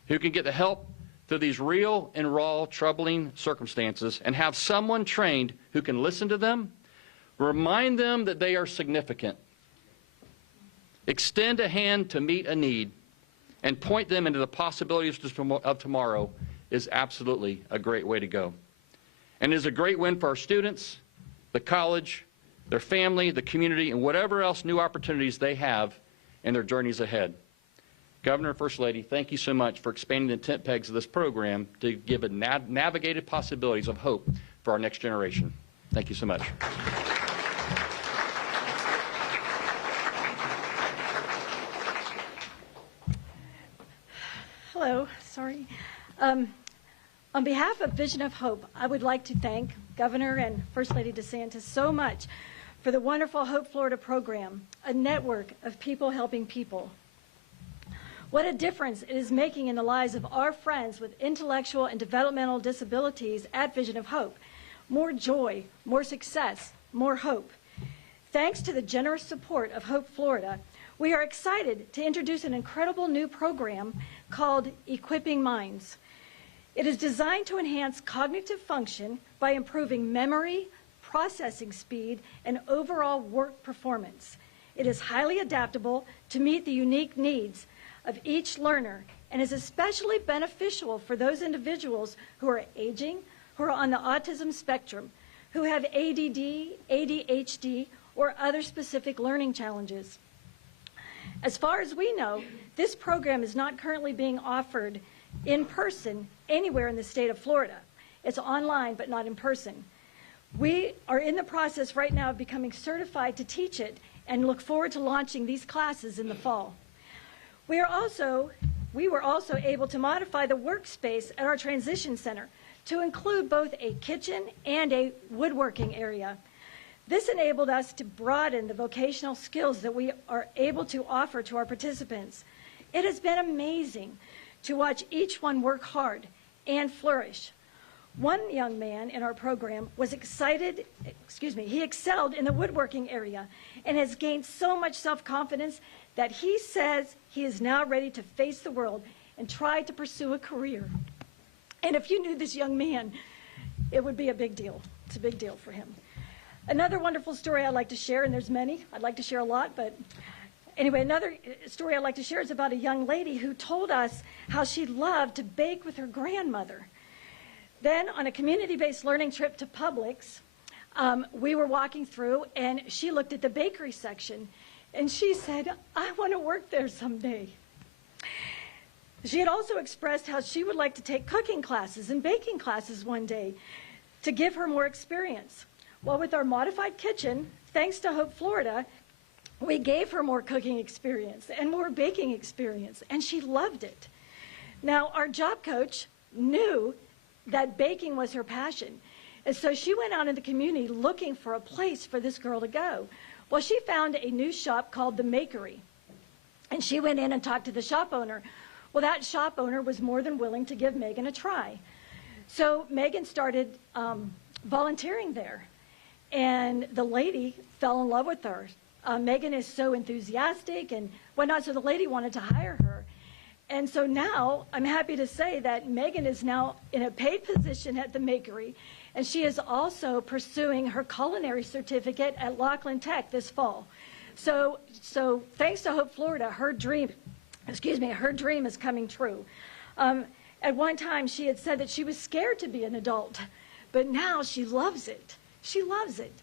who can get the help through these real and raw troubling circumstances and have someone trained who can listen to them, remind them that they are significant, extend a hand to meet a need, and point them into the possibilities of tomorrow is absolutely a great way to go. And it is a great win for our students, the college, their family, the community, and whatever else new opportunities they have in their journeys ahead. Governor and First Lady, thank you so much for expanding the tent pegs of this program to give it navigated possibilities of hope for our next generation. Thank you so much. Hello, sorry. On behalf of Vision of Hope, I would like to thank Governor and First Lady DeSantis so much for the wonderful Hope Florida program, a network of people helping people. What a difference it is making in the lives of our friends with intellectual and developmental disabilities at Vision of Hope. More joy, more success, more hope. Thanks to the generous support of Hope Florida, we are excited to introduce an incredible new program called Equipping Minds. It is designed to enhance cognitive function by improving memory, processing speed, and overall work performance. It is highly adaptable to meet the unique needs of each learner and is especially beneficial for those individuals who are aging, who are on the autism spectrum, who have ADD, ADHD, or other specific learning challenges. As far as we know, This program is not currently being offered in person anywhere in the state of Florida. It's online, but not in person. We are in the process right now of becoming certified to teach it and look forward to launching these classes in the fall. We were also able to modify the workspace at our transition center to include both a kitchen and a woodworking area. This enabled us to broaden the vocational skills that we are able to offer to our participants. It has been amazing to watch each one work hard and flourish. One young man in our program was he excelled in the woodworking area and has gained so much self-confidence that he says he is now ready to face the world and try to pursue a career. And if you knew this young man, it would be a big deal. It's a big deal for him. Another wonderful story I'd like to share, and there's many. I'd like to share a lot, but anyway, another story I'd like to share is about a young lady who told us how she loved to bake with her grandmother. Then on a community-based learning trip to Publix, we were walking through, and she looked at the bakery section, and she said, I want to work there someday. She had also expressed how she would like to take cooking classes and baking classes one day to give her more experience. Well, with our modified kitchen, thanks to Hope Florida, we gave her more cooking experience and more baking experience, and she loved it. Now, our job coach knew that baking was her passion, and so she went out in the community looking for a place for this girl to go. Well, she found a new shop called The Makery, and she went in and talked to the shop owner. Well, that shop owner was more than willing to give Megan a try. So Megan started volunteering there, and the lady fell in love with her. Megan is so enthusiastic and whatnot, so the lady wanted to hire her. And so now I'm happy to say that Megan is now in a paid position at the Makery, and she is also pursuing her culinary certificate at Laughlin Tech this fall. So thanks to Hope Florida, her dream is coming true. At one time, she had said that she was scared to be an adult, but now she loves it. She loves it.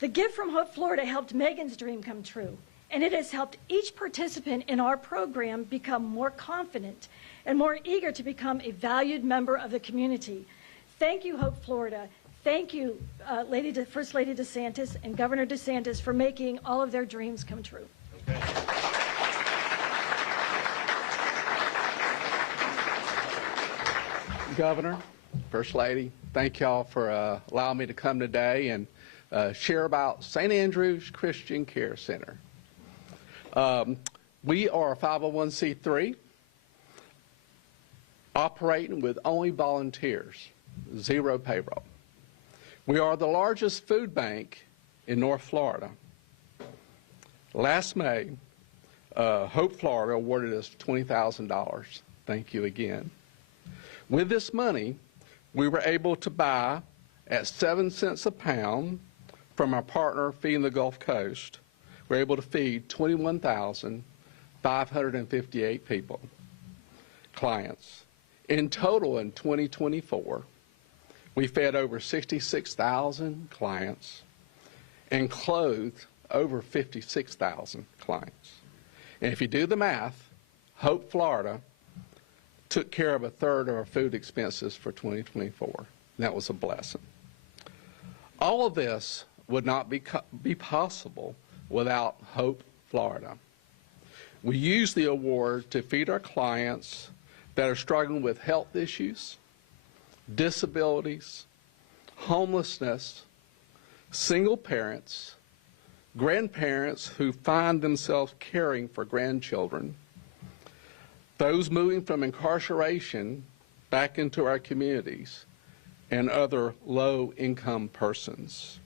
The gift from Hope Florida helped Megan's dream come true, and it has helped each participant in our program become more confident and more eager to become a valued member of the community. Thank you, Hope Florida. Thank you, First Lady DeSantis and Governor DeSantis, for making all of their dreams come true. Okay. Governor, First Lady, thank y'all for allowing me to come today and share about St. Andrew's Christian Care Center. We are a 501c3 operating with only volunteers, zero payroll. We are the largest food bank in North Florida. Last May, Hope Florida awarded us $20,000. Thank you again. With this money, we were able to buy at 7 cents a pound from our partner Feeding the Gulf Coast. We're able to feed 21,558 people, clients. In total, in 2024, we fed over 66,000 clients and clothed over 56,000 clients. And if you do the math, Hope Florida took care of a third of our food expenses for 2024. That was a blessing. All of this would not be possible without Hope Florida. We use the award to feed our clients that are struggling with health issues, disabilities, homelessness, single parents, grandparents who find themselves caring for grandchildren, those moving from incarceration back into our communities, and other low-income persons.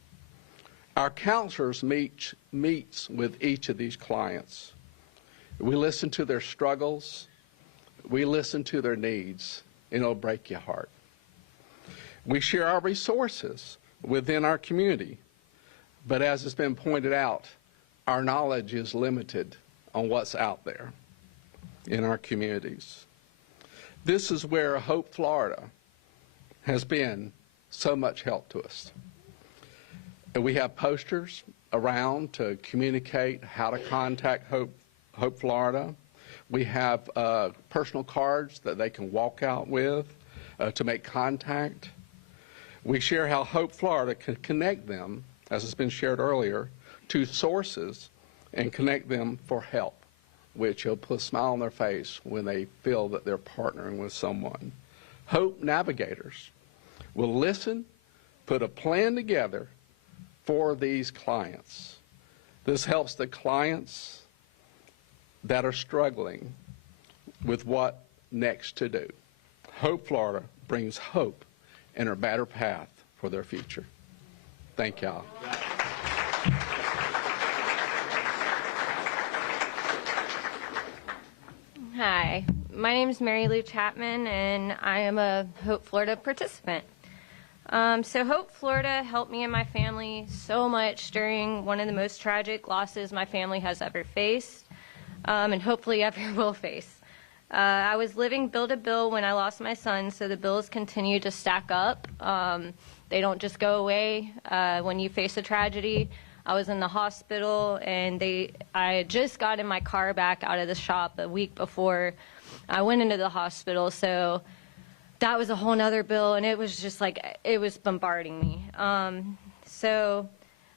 Our counselors meets with each of these clients. We listen to their struggles, we listen to their needs, and it'll break your heart. We share our resources within our community, but as it's been pointed out, our knowledge is limited on what's out there in our communities. This is where Hope Florida has been so much help to us. And we have posters around to communicate how to contact Hope Florida. We have personal cards that they can walk out with to make contact. We share how Hope Florida can connect them, as has been shared earlier, to sources and connect them for help, which will put a smile on their face when they feel that they're partnering with someone. Hope navigators will listen, put a plan together for these clients. This helps the clients that are struggling with what next to do. Hope Florida brings hope and a better path for their future. Thank y'all. Hi, my name is Mary Lou Chapman, and I am a Hope Florida participant. So Hope Florida helped me and my family so much during one of the most tragic losses my family has ever faced, and hopefully ever will face. I was living bill to bill when I lost my son, so the bills continue to stack up. They don't just go away when you face a tragedy. I was in the hospital, and I had just gotten my car back out of the shop a week before I went into the hospital, so that was a whole nother bill, and it was just like, it was bombarding me. So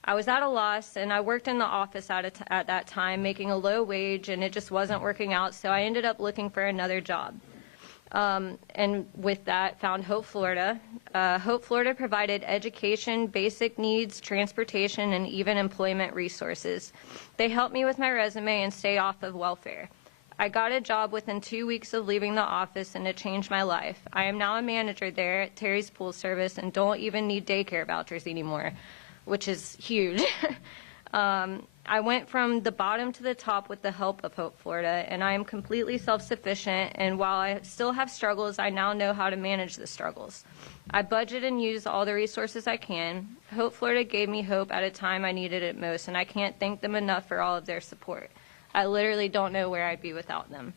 I was at a loss, and I worked in the office at that time, making a low wage, and it just wasn't working out, so I ended up looking for another job. And with that, found Hope Florida. Hope Florida provided education, basic needs, transportation, and even employment resources. They helped me with my resume and stay off of welfare. I got a job within 2 weeks of leaving the office, and it changed my life. I am now a manager there at Terry's Pool Service and don't even need daycare vouchers anymore, which is huge. I went from the bottom to the top with the help of Hope Florida, and I am completely self-sufficient, and while I still have struggles, I now know how to manage the struggles. I budget and use all the resources I can. Hope Florida gave me hope at a time I needed it most, and I can't thank them enough for all of their support. I literally don't know where I'd be without them.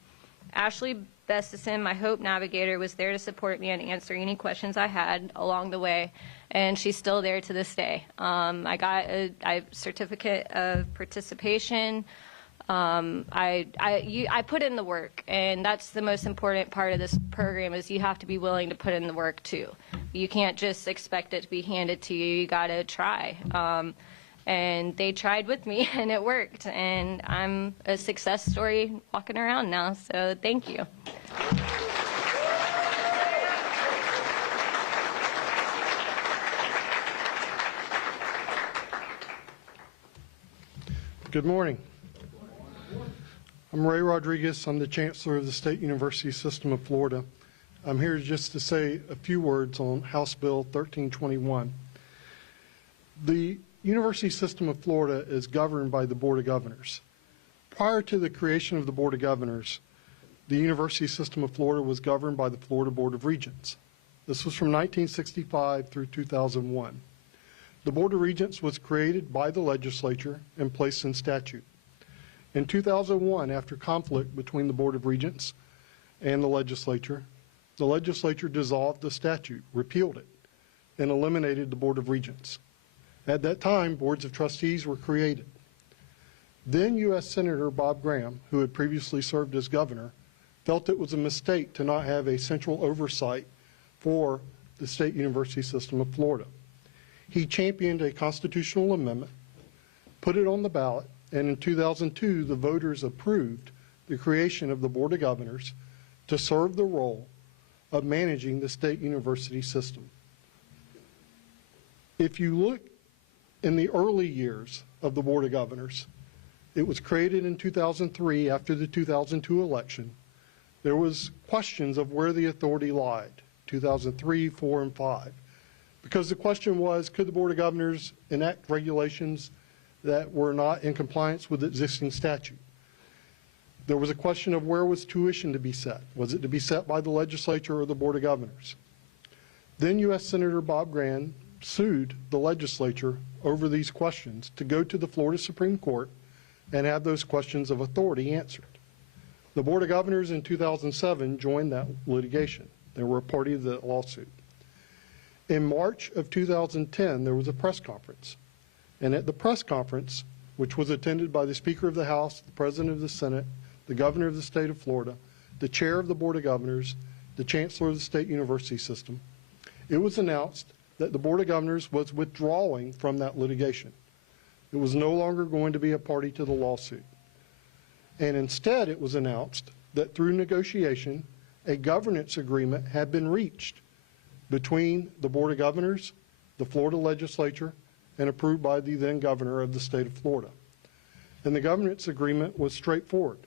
Ashley Bestison, my Hope Navigator, was there to support me and answer any questions I had along the way, and she's still there to this day. I got a certificate of participation. I put in the work, and that's the most important part of this program, is you have to be willing to put in the work too. You can't just expect it to be handed to you. You got to try. And they tried with me, and it worked. And I'm a success story walking around now, so thank you. Good morning. I'm Ray Rodriguez. I'm the Chancellor of the State University System of Florida. I'm here just to say a few words on House Bill 1321. The University System of Florida is governed by the Board of Governors. Prior to the creation of the Board of Governors, the University System of Florida was governed by the Florida Board of Regents. This was from 1965 through 2001. The Board of Regents was created by the legislature and placed in statute. In 2001, after conflict between the Board of Regents and the legislature dissolved the statute, repealed it, and eliminated the Board of Regents. At that time, boards of trustees were created. Then U.S. Senator Bob Graham, who had previously served as governor, felt it was a mistake to not have a central oversight for the State University System of Florida. He championed a constitutional amendment, put it on the ballot, and in 2002, the voters approved the creation of the Board of Governors to serve the role of managing the state university system. If you look in the early years of the Board of Governors, it was created in 2003 after the 2002 election. There was questions of where the authority lied, 2003, 4, and 5. Because the question was, could the Board of Governors enact regulations that were not in compliance with existing statute? There was a question of where was tuition to be set. Was it to be set by the legislature or the Board of Governors? Then U.S. Senator Bob Graham sued the legislature over these questions to go to the Florida Supreme Court and have those questions of authority answered. The Board of Governors in 2007 joined that litigation. They were a party to the lawsuit. In March of 2010, there was a press conference. And at the press conference, which was attended by the Speaker of the House, the President of the Senate, the governor of the state of Florida, the chair of the Board of Governors, the chancellor of the state university system, it was announced that the Board of Governors was withdrawing from that litigation. It was no longer going to be a party to the lawsuit. And instead, it was announced that through negotiation, a governance agreement had been reached between the Board of Governors, the Florida legislature, and approved by the then governor of the state of Florida. And the governance agreement was straightforward.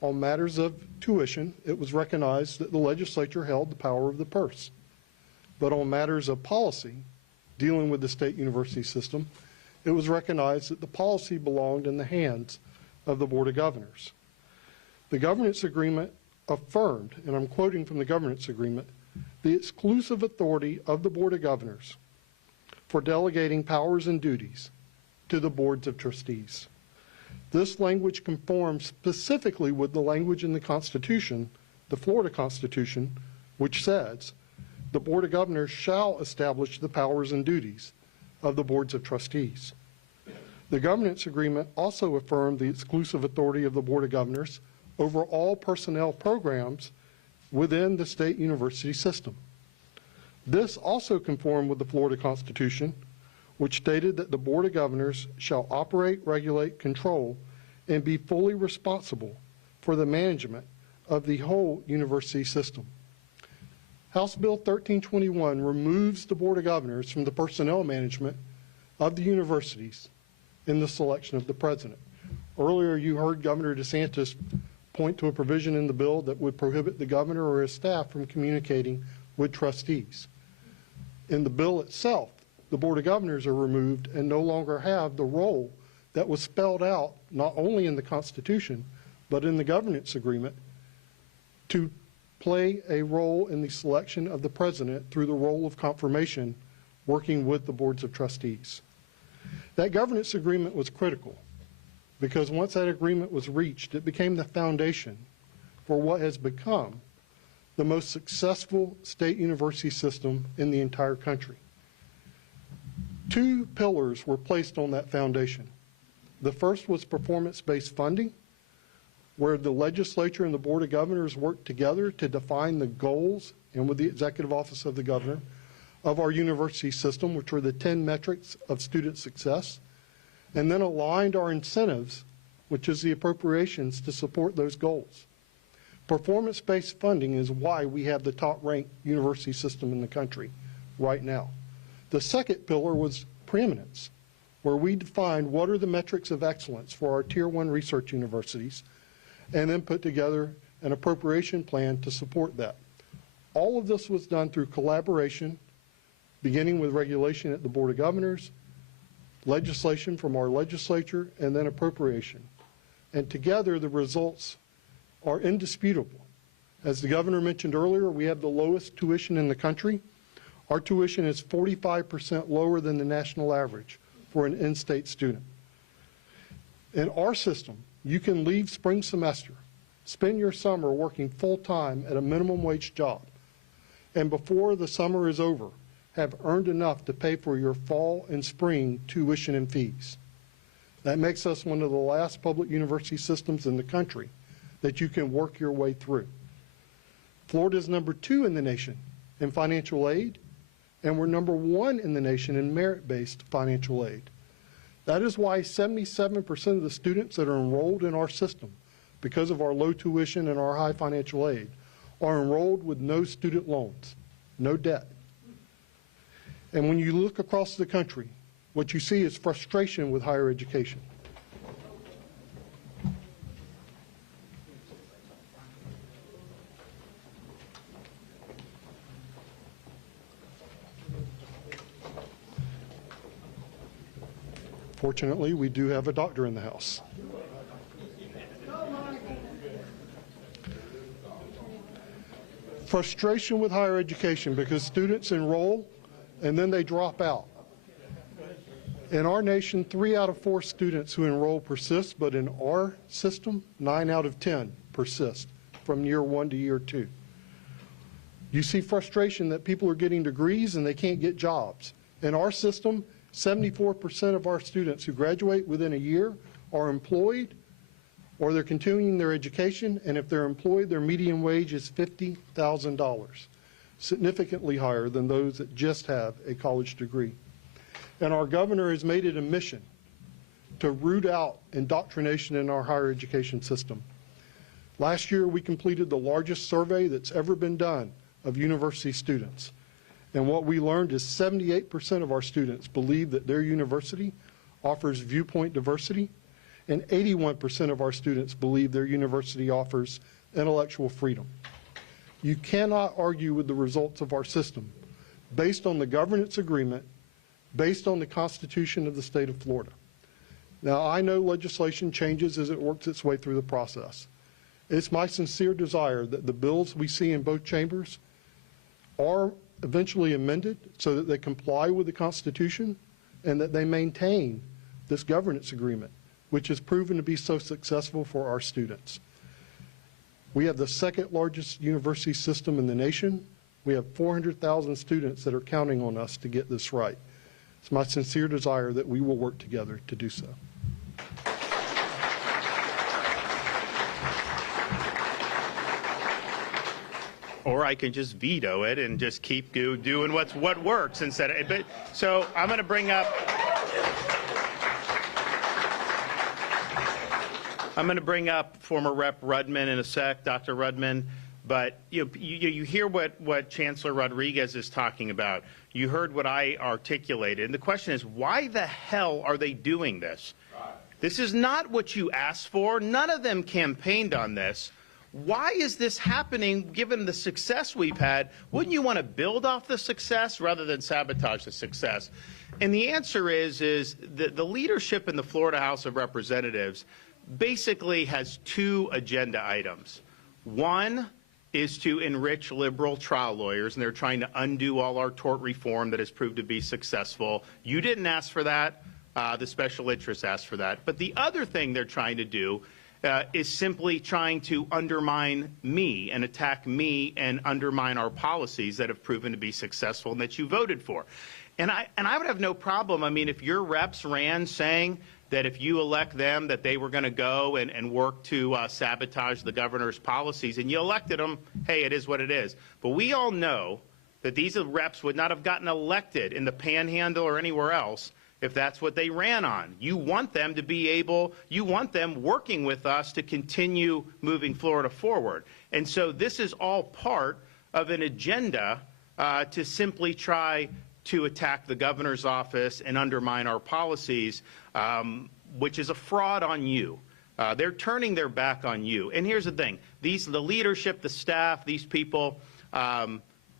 On matters of tuition, it was recognized that the legislature held the power of the purse. But on matters of policy, dealing with the state university system, it was recognized that the policy belonged in the hands of the Board of Governors. The governance agreement affirmed, and I'm quoting from the governance agreement, the exclusive authority of the Board of Governors for delegating powers and duties to the boards of trustees. This language conforms specifically with the language in the Constitution, the Florida Constitution, which says the Board of Governors shall establish the powers and duties of the boards of trustees. The governance agreement also affirmed the exclusive authority of the Board of Governors over all personnel programs within the state university system. This also conformed with the Florida Constitution, which stated that the Board of Governors shall operate, regulate, control, and be fully responsible for the management of the whole university system. House Bill 1321 removes the Board of Governors from the personnel management of the universities in the selection of the president. Earlier, you heard Governor DeSantis point to a provision in the bill that would prohibit the governor or his staff from communicating with trustees. In the bill itself, the Board of Governors are removed and no longer have the role that was spelled out not only in the Constitution, but in the governance agreement to play a role in the selection of the president through the role of confirmation, working with the boards of trustees. That governance agreement was critical because once that agreement was reached, it became the foundation for what has become the most successful state university system in the entire country. Two pillars were placed on that foundation. The first was performance-based funding, where the legislature and the Board of Governors worked together to define the goals, and with the executive office of the governor, of our university system, which were the 10 metrics of student success, and then aligned our incentives, which is the appropriations to support those goals. Performance-based funding is why we have the top-ranked university system in the country right now. The second pillar was preeminence, where we defined what are the metrics of excellence for our Tier 1 research universities, and then put together an appropriation plan to support that. All of this was done through collaboration, beginning with regulation at the Board of Governors, legislation from our legislature, and then appropriation. And together, the results are indisputable. As the governor mentioned earlier, we have the lowest tuition in the country. Our tuition is 45% lower than the national average for an in-state student. In our system, you can leave spring semester, spend your summer working full-time at a minimum wage job, and before the summer is over, have earned enough to pay for your fall and spring tuition and fees. That makes us one of the last public university systems in the country that you can work your way through. Florida is number 2 in the nation in financial aid, and we're number 1 in the nation in merit-based financial aid. That is why 77% of the students that are enrolled in our system, because of our low tuition and our high financial aid, are enrolled with no student loans, no debt. And when you look across the country, what you see is frustration with higher education. Fortunately, we do have a doctor in the house. Frustration with higher education because students enroll and then they drop out. In our nation, 3 out of 4 students who enroll persist, but in our system, 9 out of 10 persist from year 1 to year 2. You see frustration that people are getting degrees and they can't get jobs. In our system, 74% of our students who graduate within a year are employed or they're continuing their education, and if they're employed, their median wage is $50,000, significantly higher than those that just have a college degree. And our governor has made it a mission to root out indoctrination in our higher education system. Last year, we completed the largest survey that's ever been done of university students. And what we learned is 78% of our students believe that their university offers viewpoint diversity, and 81% of our students believe their university offers intellectual freedom. You cannot argue with the results of our system based on the governance agreement, based on the Constitution of the state of Florida. Now, I know legislation changes as it works its way through the process. It's my sincere desire that the bills we see in both chambers are eventually amended so that they comply with the Constitution and that they maintain this governance agreement, which has proven to be so successful for our students. We have the second largest university system in the nation. We have 400,000 students that are counting on us to get this right. It's my sincere desire that we will work together to do so. Or I can just veto it and just keep doing what works instead of. But so I'm going to bring up. I'm going to bring up former Rep. Rudman in a sec, Dr. Rudman. But you hear what Chancellor Rodriguez is talking about. You heard what I articulated. And the question is, why the hell are they doing this? This is not what you asked for. None of them campaigned on this. Why is this happening given the success we've had? Wouldn't you want to build off the success rather than sabotage the success? And the answer is the leadership in the Florida House of Representatives basically has two agenda items. One is to enrich liberal trial lawyers, and they're trying to undo all our tort reform that has proved to be successful. You didn't ask for that. The special interests asked for that. But the other thing they're trying to do is simply trying to undermine me and attack me and undermine our policies that have proven to be successful and that you voted for. And I would have no problem. I mean, if your reps ran saying that if you elect them, that they were going to go and work to sabotage the governor's policies, and you elected them, hey, it is what it is. But we all know that these reps would not have gotten elected in the Panhandle or anywhere else if that's what they ran on. You want them to be able, you want them working with us to continue moving Florida forward. And so this is all part of an agenda to simply try to attack the governor's office and undermine our policies, which is a fraud on you. They're turning their back on you. And here's the thing, the leadership, the staff, these people,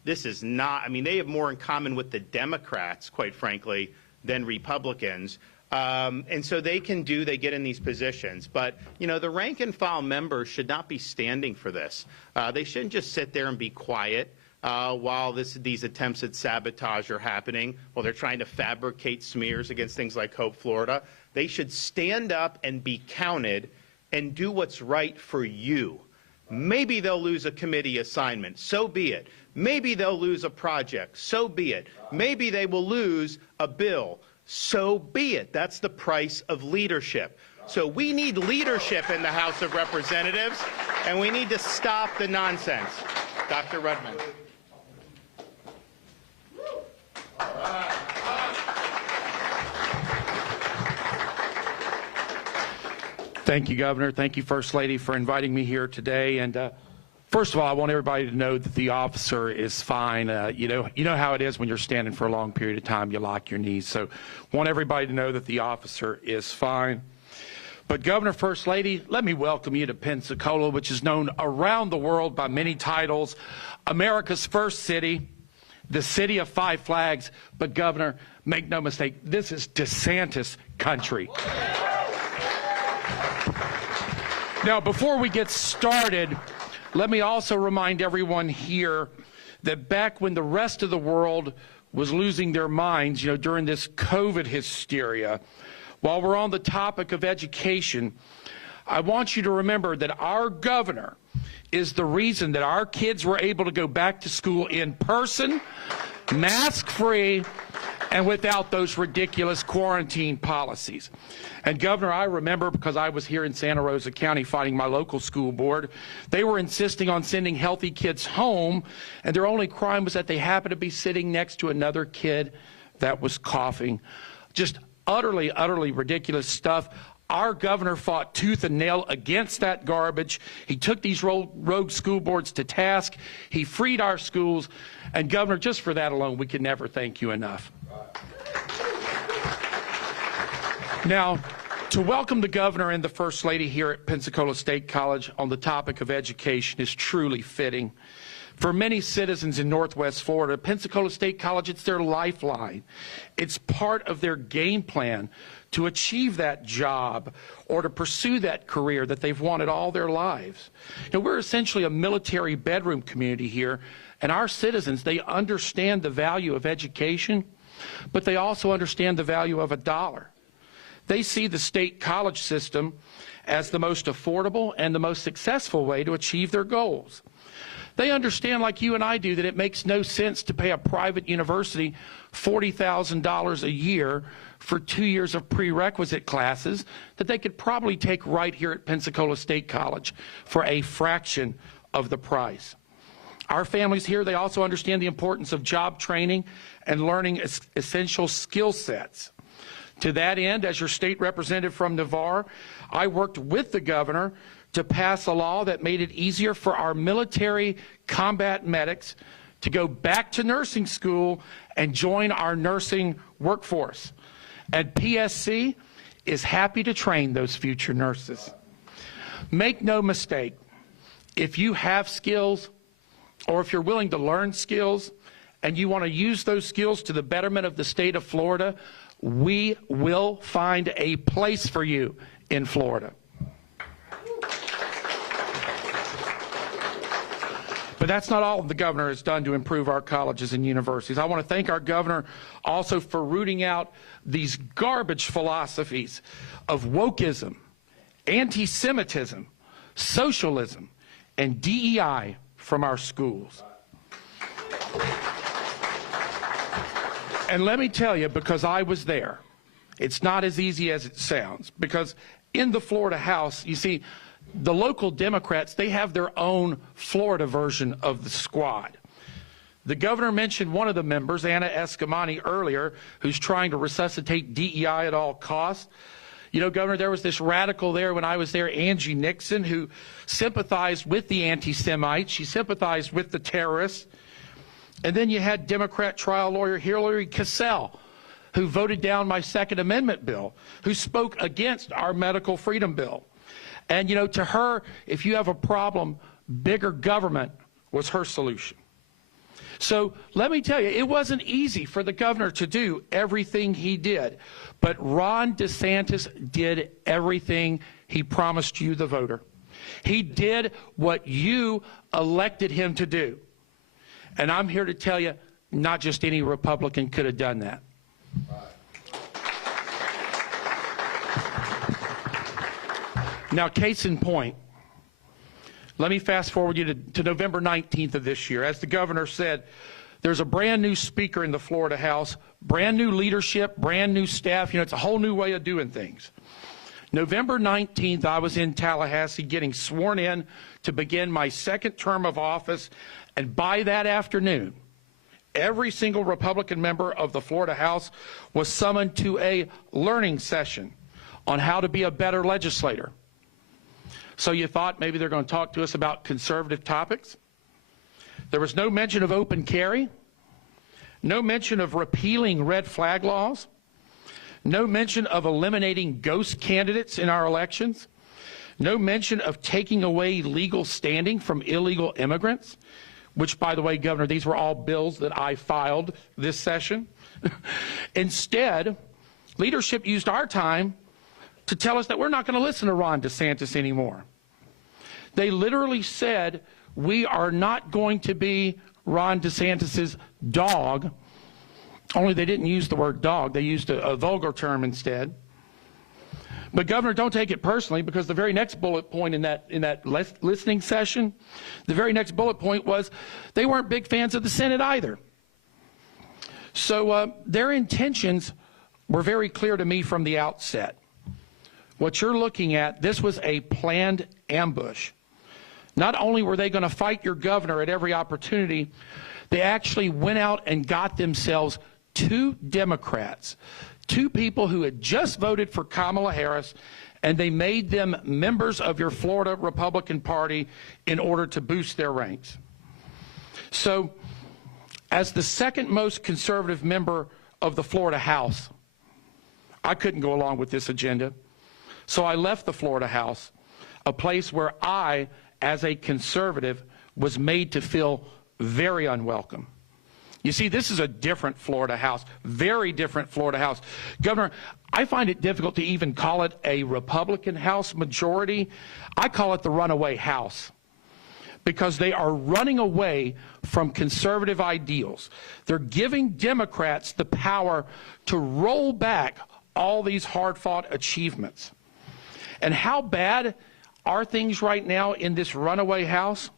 this is not, I mean, they have more in common with the Democrats, quite frankly, than Republicans. And so they get in these positions. But, you know, the rank and file members should not be standing for this. They shouldn't just sit there and be quiet while these attempts at sabotage are happening, while they're trying to fabricate smears against things like Hope Florida. They should stand up and be counted and do what's right for you. Maybe they'll lose a committee assignment, so be it. Maybe they'll lose a project, so be it. Maybe they will lose a bill, so be it. That's the price of leadership. So we need leadership in the House of Representatives, and we need to stop the nonsense. Dr. Rudman. Thank you, Governor. Thank you, First Lady, for inviting me here today. And first of all, I want everybody to know that the officer is fine. You know how it is when you're standing for a long period of time, you lock your knees. So I want everybody to know that the officer is fine. But Governor, First Lady, let me welcome you to Pensacola, which is known around the world by many titles. America's first city, the city of five flags. But Governor, make no mistake, this is DeSantis country. Now, before we get started, let me also remind everyone here that back when the rest of the world was losing their minds, during this COVID hysteria, while we're on the topic of education, I want you to remember that our governor is the reason that our kids were able to go back to school in person, mask-free, and without those ridiculous quarantine policies. And Governor, I remember, because I was here in Santa Rosa County fighting my local school board, they were insisting on sending healthy kids home, and their only crime was that they happened to be sitting next to another kid that was coughing. Just utterly, utterly ridiculous stuff. Our governor fought tooth and nail against that garbage. He took these rogue school boards to task. He freed our schools. And Governor, just for that alone, we can never thank you enough. Now, to welcome the governor and the First Lady here at Pensacola State College on the topic of education is truly fitting. For many citizens in Northwest Florida, Pensacola State College, it's their lifeline. It's part of their game plan to achieve that job or to pursue that career that they've wanted all their lives. You know, we're essentially a military bedroom community here, and our citizens, they understand the value of education, but they also understand the value of a dollar. They see the state college system as the most affordable and the most successful way to achieve their goals. They understand, like you and I do, that it makes no sense to pay a private university $40,000 a year for 2 years of prerequisite classes that they could probably take right here at Pensacola State College for a fraction of the price. Our families here, they also understand the importance of job training and learning essential skill sets. To that end, as your state representative from Navarre, I worked with the governor to pass a law that made it easier for our military combat medics to go back to nursing school and join our nursing workforce. And PSC is happy to train those future nurses. Make no mistake, if you have skills or if you're willing to learn skills and you want to use those skills to the betterment of the state of Florida, we will find a place for you in Florida. But that's not all the governor has done to improve our colleges and universities. I want to thank our governor also for rooting out these garbage philosophies of wokeism, anti-Semitism, socialism, and DEI from our schools. And let me tell you, because I was there, it's not as easy as it sounds. Because in the Florida House, you see, the local Democrats, they have their own Florida version of the squad. The governor mentioned one of the members, Anna Escamani, earlier, who's trying to resuscitate DEI at all costs. You know, Governor, there was this radical there when I was there, Angie Nixon, who sympathized with the anti-Semites. She sympathized with the terrorists. And then you had Democrat trial lawyer Hillary Cassell, who voted down my Second Amendment bill, who spoke against our medical freedom bill. And, you know, to her, if you have a problem, bigger government was her solution. So let me tell you, it wasn't easy for the governor to do everything he did. But Ron DeSantis did everything he promised you, the voter. He did what you elected him to do. And I'm here to tell you, not just any Republican could have done that. Now, case in point, let me fast forward you to November 19th of this year. As the governor said, there's a brand new speaker in the Florida House, brand new leadership, brand new staff. You know, it's a whole new way of doing things. November 19th, I was in Tallahassee getting sworn in to begin my second term of office. And by that afternoon, every single Republican member of the Florida House was summoned to a learning session on how to be a better legislator. So you thought maybe they're going to talk to us about conservative topics? There was no mention of open carry, no mention of repealing red flag laws, no mention of eliminating ghost candidates in our elections, no mention of taking away legal standing from illegal immigrants, which, by the way, Governor, these were all bills that I filed this session. Instead, leadership used our time to tell us that we're not going to listen to Ron DeSantis anymore. They literally said, we are not going to be Ron DeSantis's dog, only they didn't use the word dog. They used a vulgar term instead. But Governor, don't take it personally, because the very next bullet point in that listening session, the very next bullet point was they weren't big fans of the Senate either. So their intentions were very clear to me from the outset. What you're looking at, this was a planned ambush. Not only were they going to fight your governor at every opportunity, they actually went out and got themselves 2 Democrats, 2 people who had just voted for Kamala Harris, and they made them members of your Florida Republican Party in order to boost their ranks. So, as the second most conservative member of the Florida House, I couldn't go along with this agenda. So I left the Florida House, a place where I, as a conservative, was made to feel very unwelcome. You see, this is a different Florida House, very different Florida House. Governor, I find it difficult to even call it a Republican House majority. I call it the runaway House, because they are running away from conservative ideals. They're giving Democrats the power to roll back all these hard-fought achievements. And how bad are things right now in this runaway House?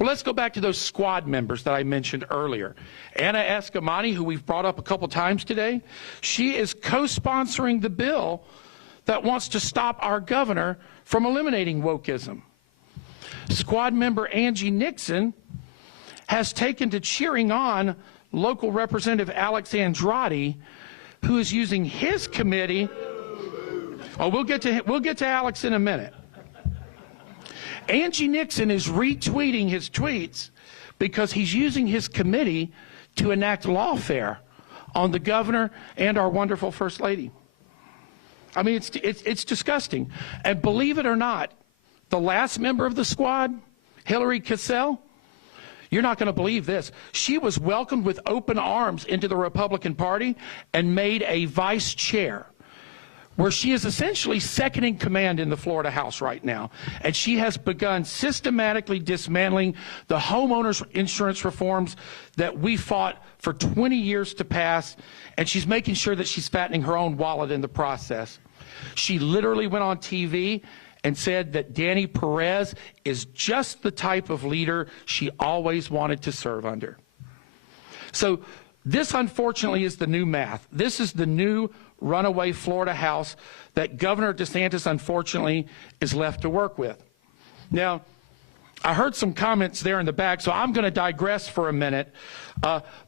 Well, let's go back to those squad members that I mentioned earlier. Anna Escamani, who we've brought up a couple times today, she is co-sponsoring the bill that wants to stop our governor from eliminating wokeism. Squad member Angie Nixon has taken to cheering on local Representative Alex Andrade, who is using his committee. Oh, we'll get to Alex in a minute. Angie Nixon is retweeting his tweets because he's using his committee to enact lawfare on the governor and our wonderful First Lady. I mean, it's disgusting. And believe it or not, the last member of the squad, Hillary Cassell, you're not going to believe this. She was welcomed with open arms into the Republican Party and made a vice chair, where she is essentially second in command in the Florida House right now. And she has begun systematically dismantling the homeowners insurance reforms that we fought for 20 years to pass, and she's making sure that she's fattening her own wallet in the process. She literally went on TV and said that Danny Perez is just the type of leader she always wanted to serve under. So this, unfortunately, is the new math. This is the new runaway Florida House that Governor DeSantis, unfortunately, is left to work with. Now, I heard some comments there in the back, so I'm going to digress for a minute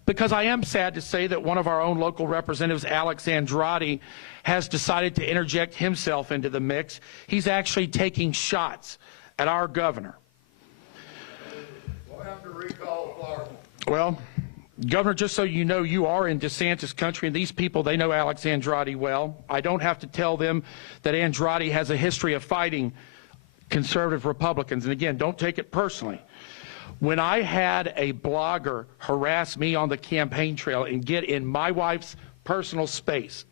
because I am sad to say that one of our own local representatives, Alex Andrade, has decided to interject himself into the mix. He's actually taking shots at our governor. We'll have to recall Florida. Well, Governor, just so you know, you are in DeSantis country, and these people, they know Alex Andrade well. I don't have to tell them that Andrade has a history of fighting conservative Republicans. And again, don't take it personally. When I had a blogger harass me on the campaign trail and get in my wife's personal space,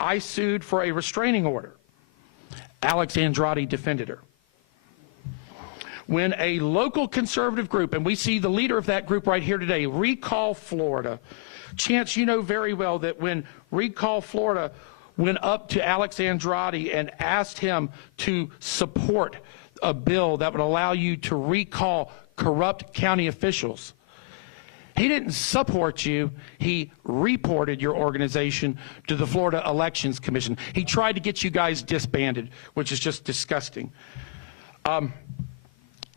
I sued for a restraining order. Alex Andrade defended her. When a local conservative group, and we see the leader of that group right here today, Recall Florida. Chance, you know very well that when Recall Florida went up to Alex Andrade and asked him to support a bill that would allow you to recall corrupt county officials, he didn't support you, he reported your organization to the Florida Elections Commission. He tried to get you guys disbanded, which is just disgusting.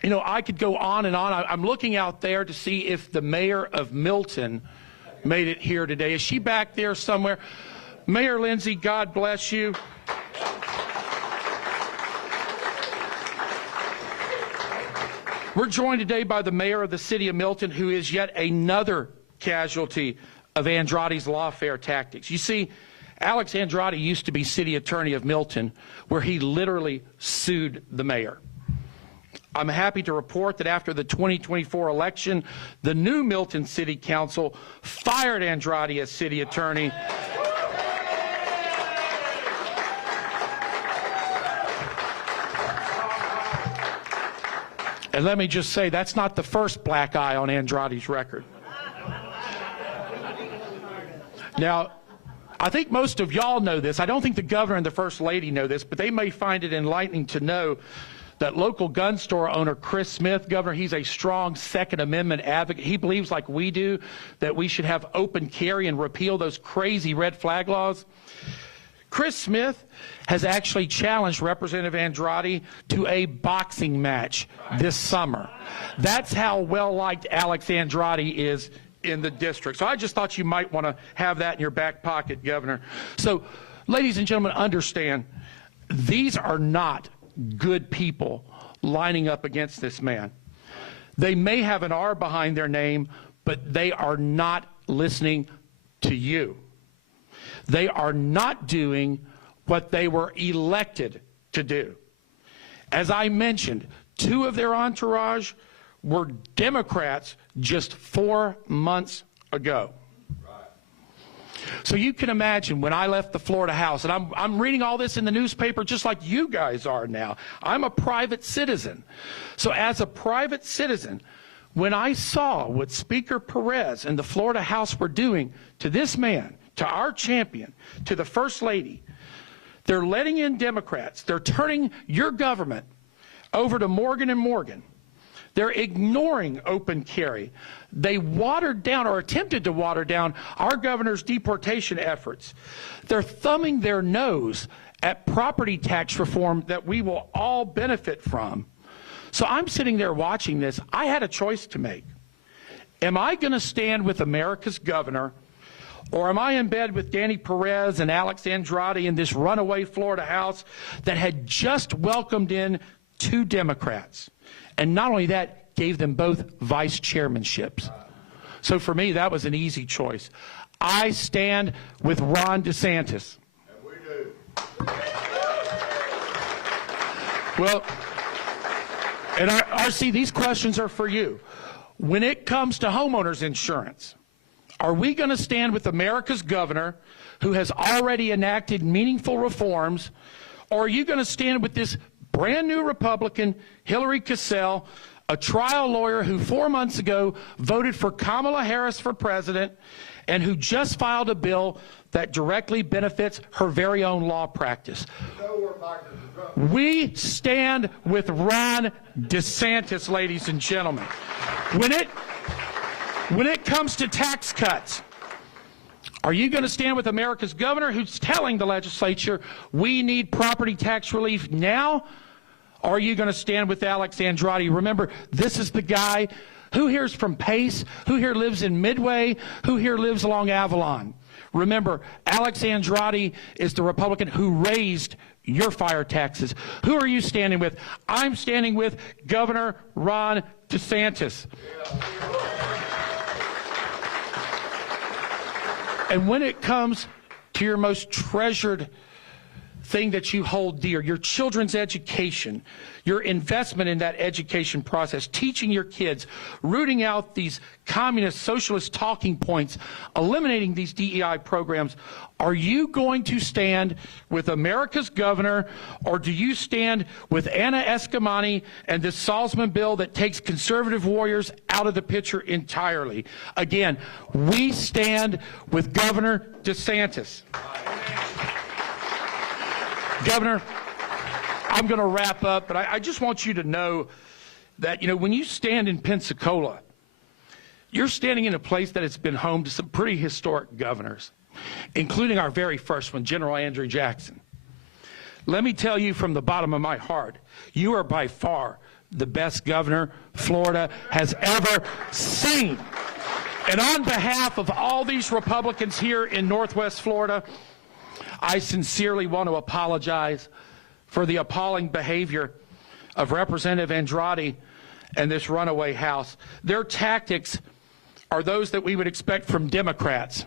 You know, I could go on and on. I'm looking out there to see if the mayor of Milton made it here today. Is she back there somewhere? Mayor Lindsay, God bless you. We're joined today by the mayor of the city of Milton, who is yet another casualty of Andrade's lawfare tactics. You see, Alex Andrade used to be city attorney of Milton, where he literally sued the mayor. I'm happy to report that after the 2024 election, the new Milton City Council fired Andrade as city attorney. And let me just say, that's not the first black eye on Andrade's record. Now, I think most of y'all know this. I don't think the governor and the first lady know this, but they may find it enlightening to know that local gun store owner Chris Smith, Governor, he's a strong Second Amendment advocate. He believes, like we do, that we should have open carry and repeal those crazy red flag laws. Chris Smith has actually challenged Representative Andrade to a boxing match this summer. That's how well-liked Alex Andrade is in the district. So I just thought you might want to have that in your back pocket, Governor. So, ladies and gentlemen, understand, these are not good people lining up against this man. They may have an R behind their name, but they are not listening to you. They are not doing what they were elected to do. As I mentioned, 2 of their entourage were Democrats just 4 months ago. So you can imagine when I left the Florida House, and I'm reading all this in the newspaper just like you guys are now. I'm a private citizen. So as a private citizen, when I saw what Speaker Perez and the Florida House were doing to this man, to our champion, to the First Lady, they're letting in Democrats. They're turning your government over to Morgan & Morgan. They're ignoring open carry. They watered down or attempted to water down our governor's deportation efforts. They're thumbing their nose at property tax reform that we will all benefit from. So I'm sitting there watching this. I had a choice to make. Am I going to stand with America's governor, or am I in bed with Danny Perez and Alex Andrade in this runaway Florida House that had just welcomed in 2 Democrats? And not only that, gave them both vice chairmanships. So for me, that was an easy choice. I stand with Ron DeSantis. And we do. Well, and RC, these questions are for you. When it comes to homeowners insurance, are we going to stand with America's governor, who has already enacted meaningful reforms, or are you going to stand with this brand new Republican, Hillary Cassell, a trial lawyer who 4 months ago voted for Kamala Harris for president and who just filed a bill that directly benefits her very own law practice? We stand with Ron DeSantis, ladies and gentlemen. When it comes to tax cuts, are you going to stand with America's governor, who's telling the legislature we need property tax relief now? Or are you going to stand with Alex Andrade? Remember, this is the guy who here's from Pace, who here lives in Midway, who here lives along Avalon. Remember, Alex Andrade is the Republican who raised your fire taxes. Who are you standing with? I'm standing with Governor Ron DeSantis. And when it comes to your most treasured thing that you hold dear, your children's education, your investment in that education process, teaching your kids, rooting out these communist, socialist talking points, eliminating these DEI programs, are you going to stand with America's governor, or do you stand with Anna Eskamani and this Salzman bill that takes conservative warriors out of the picture entirely? Again, we stand with Governor DeSantis. Governor, I'm going to wrap up, but I just want you to know that, when you stand in Pensacola, you're standing in a place that has been home to some pretty historic governors, including our very first one, General Andrew Jackson. Let me tell you from the bottom of my heart, you are by far the best governor Florida has ever seen. And on behalf of all these Republicans here in Northwest Florida, I sincerely want to apologize for the appalling behavior of Representative Andrade and this runaway House. Their tactics are those that we would expect from Democrats.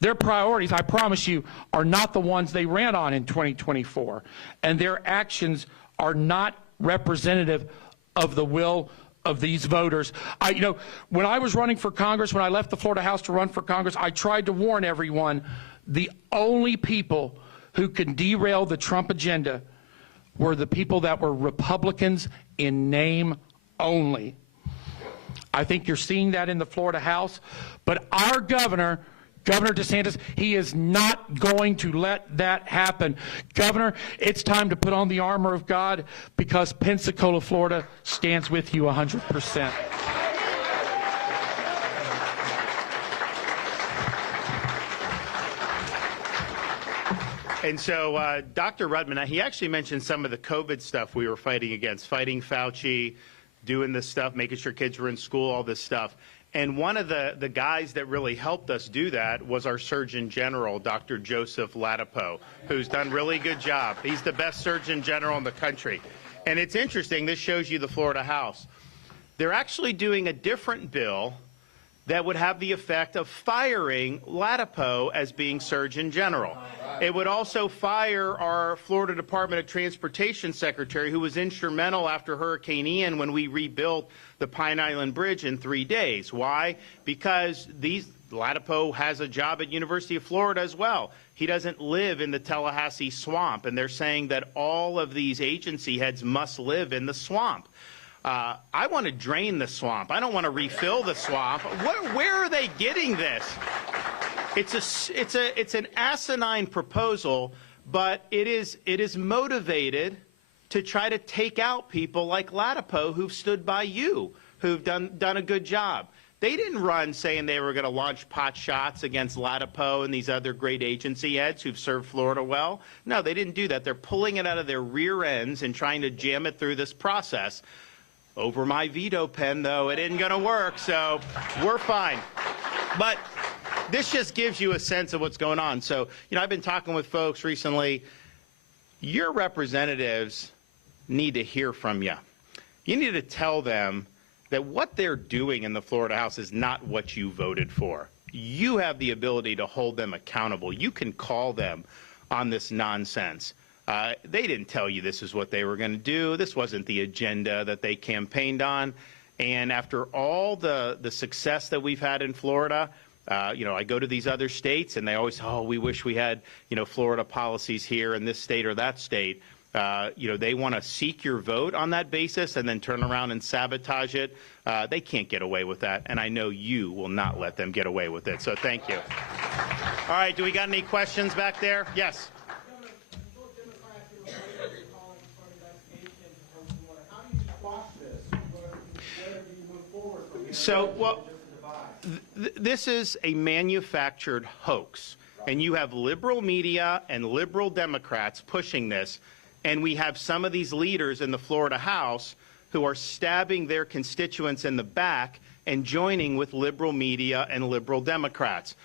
Their priorities, I promise you, are not the ones they ran on in 2024, and their actions are not representative of the will of these voters. When I was running for Congress, when I left the Florida House to run for Congress, I tried to warn everyone, the only people who can derail the Trump agenda were the people that were Republicans in name only. I think you're seeing that in the Florida House, but our governor Governor DeSantis, he is not going to let that happen. Governor, it's time to put on the armor of God because Pensacola, Florida stands with you 100%. And so Dr. Rudman, he actually mentioned some of the COVID stuff we were fighting against, fighting Fauci, doing this stuff, making sure kids were in school, all this stuff. And one of the guys that really helped us do that was our Surgeon General, Dr. Joseph Ladapo, who's done a really good job. He's the best Surgeon General in the country. And it's interesting, this shows you the Florida House. They're actually doing a different bill that would have the effect of firing Ladapo as being Surgeon General. It would also fire our Florida Department of Transportation Secretary, who was instrumental after Hurricane Ian when we rebuilt the Pine Island Bridge in 3 days. Why? Because Ladapo has a job at University of Florida as well. He doesn't live in the Tallahassee swamp, and they're saying that all of these agency heads must live in the swamp. I want to drain the swamp. I don't want to refill the swamp. Where are they getting this? It's an asinine proposal, but it is motivated to try to take out people like Ladapo who've stood by you, who've done a good job. They didn't run saying they were going to launch pot shots against Ladapo and these other great agency heads who've served Florida well. No, they didn't do that. They're pulling it out of their rear ends and trying to jam it through this process. Over my veto pen, though, it isn't going to work, so we're fine. But this just gives you a sense of what's going on. So, I've been talking with folks recently. Your representatives need to hear from you. You need to tell them that what they're doing in the Florida House is not what you voted for. You have the ability to hold them accountable. You can call them on this nonsense. They didn't tell you this is what they were going to do. This wasn't the agenda that they campaigned on. And after all the success that we've had in Florida, I go to these other states and they always, we wish we had, Florida policies here in this state or that state. They want to seek your vote on that basis and then turn around and sabotage it. They can't get away with that. And I know you will not let them get away with it. So thank you. All right. Do we got any questions back there? Yes. So, this is a manufactured hoax, and you have liberal media and liberal Democrats pushing this, and we have some of these leaders in the Florida House who are stabbing their constituents in the back and joining with liberal media and liberal Democrats.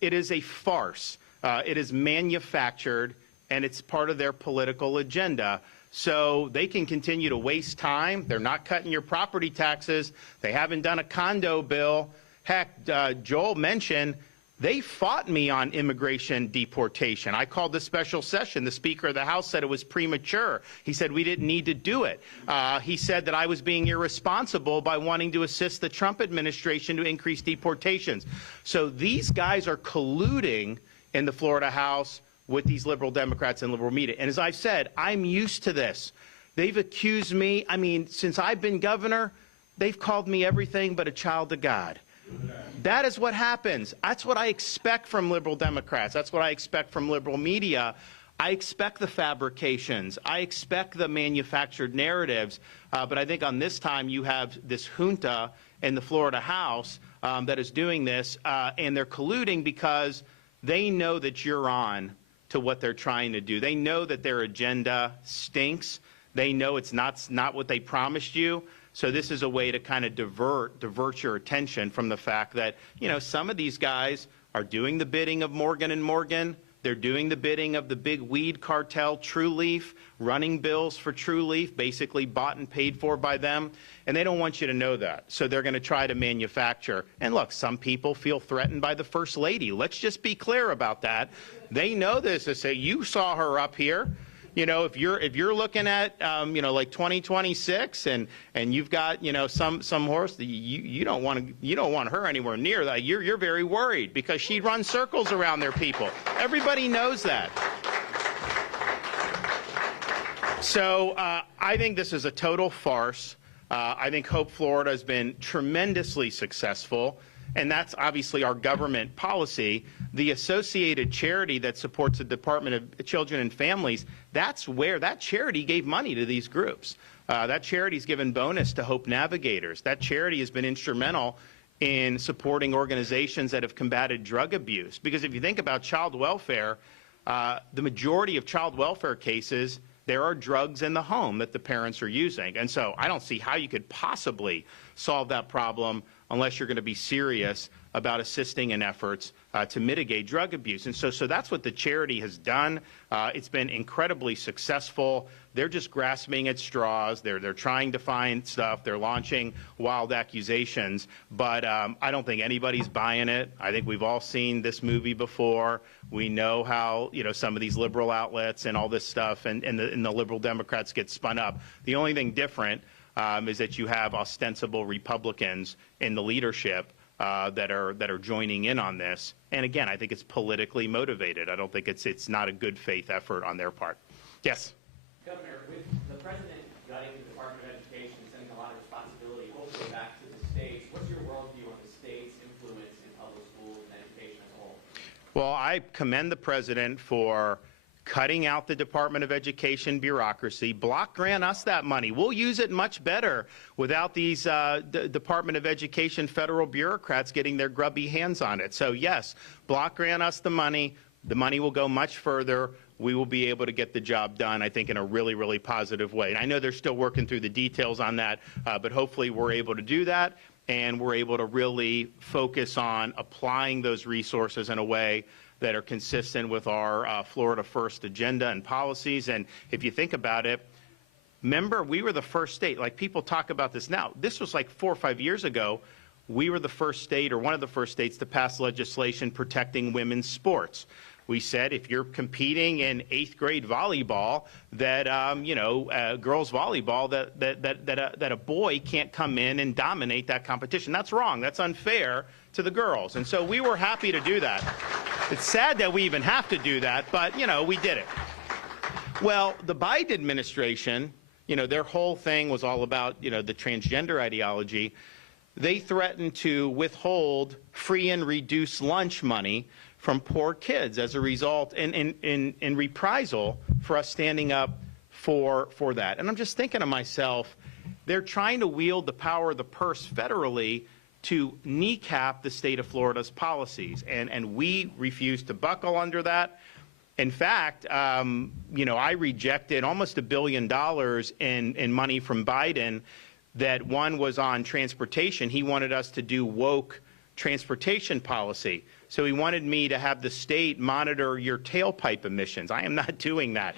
It is a farce. It is manufactured, and it's part of their political agenda. So they can continue to waste time. They're not cutting your property taxes. They haven't done a condo bill. Heck, Joel mentioned they fought me on immigration deportation. I called the special session. The Speaker of the House said it was premature. He said we didn't need to do it. He said that I was being irresponsible by wanting to assist the Trump administration to increase deportations. So these guys are colluding in the Florida House with these liberal Democrats and liberal media. And as I've said, I'm used to this. They've accused me. Since I've been governor, they've called me everything but a child of God. That is what happens. That's what I expect from liberal Democrats. That's what I expect from liberal media. I expect the fabrications. I expect the manufactured narratives. But I think on this time you have this junta in the Florida House that is doing this, and they're colluding because they know that you're on to what they're trying to do. They know that their agenda stinks. They know it's not what they promised you. So this is a way to kind of divert your attention from the fact that, some of these guys are doing the bidding of Morgan & Morgan. They're doing the bidding of the big weed cartel, True Leaf, running bills for True Leaf, basically bought and paid for by them. And they don't want you to know that. So they're going to try to manufacture. And look, some people feel threatened by the First Lady. Let's just be clear about that. They know this. They say, you saw her up here. If you're looking at, like 2026 and you've got, some horse, you don't want her anywhere near that. You're very worried because she runs circles around their people. Everybody knows that. So I think this is a total farce. I think Hope Florida has been tremendously successful. and that's obviously our government policy, the associated charity that supports the Department of Children and Families, that's where that charity gave money to these groups. That charity's given bonus to Hope Navigators. That charity has been instrumental in supporting organizations that have combated drug abuse. Because if you think about child welfare, the majority of child welfare cases, there are drugs in the home that the parents are using. And so I don't see how you could possibly solve that problem unless you're going to be serious about assisting in efforts to mitigate drug abuse. And so that's what the charity has done. It's been incredibly successful. They're just grasping at straws. They're trying to find stuff. They're launching wild accusations. But I don't think anybody's buying it. I think we've all seen this movie before. We know how, some of these liberal outlets and all this stuff and the liberal Democrats get spun up. The only thing different is that you have ostensible Republicans in the leadership that are joining in on this. And again, I think it's politically motivated. I don't think it's not a good faith effort on their part. Yes. Governor, with the president gutting the Department of Education and sending a lot of responsibility hopefully back to the states, what's your worldview on the state's influence in public schools and education as a whole? Well, I commend the president for cutting out the Department of Education bureaucracy. Block grant us that money. We'll use it much better without these Department of Education federal bureaucrats getting their grubby hands on it. So yes, block grant us the money. The money will go much further. We will be able to get the job done, I think, in a really, really positive way. And I know they're still working through the details on that, but hopefully we're able to do that, and we're able to really focus on applying those resources in a way that are consistent with our Florida First agenda and policies. And if you think about it, remember, we were the first state, like people talk about this now. This was like 4 or 5 years ago. We were the first state, or one of the first states, to pass legislation protecting women's sports. We said if you're competing in 8th grade volleyball, that girls volleyball, that a boy can't come in and dominate that competition. That's wrong. That's unfair to the girls. And so we were happy to do that. It's sad that we even have to do that, but we did it. Well, the Biden administration, their whole thing was all about the transgender ideology. They threatened to withhold free and reduced lunch money from poor kids as a result, in reprisal for us standing up for that. And I'm just thinking to myself, they're trying to wield the power of the purse federally to kneecap the state of Florida's policies, and we refuse to buckle under that. In fact, I rejected almost $1 billion in money from Biden. That one was on transportation. He wanted us to do woke transportation policy. So he wanted me to have the state monitor your tailpipe emissions. I am not doing that.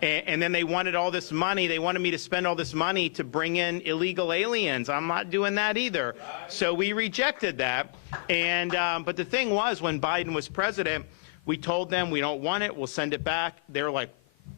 And then they wanted all this money. They wanted me to spend all this money to bring in illegal aliens. I'm not doing that either. So we rejected that. And but the thing was, when Biden was president, we told them we don't want it. We'll send it back. They're like,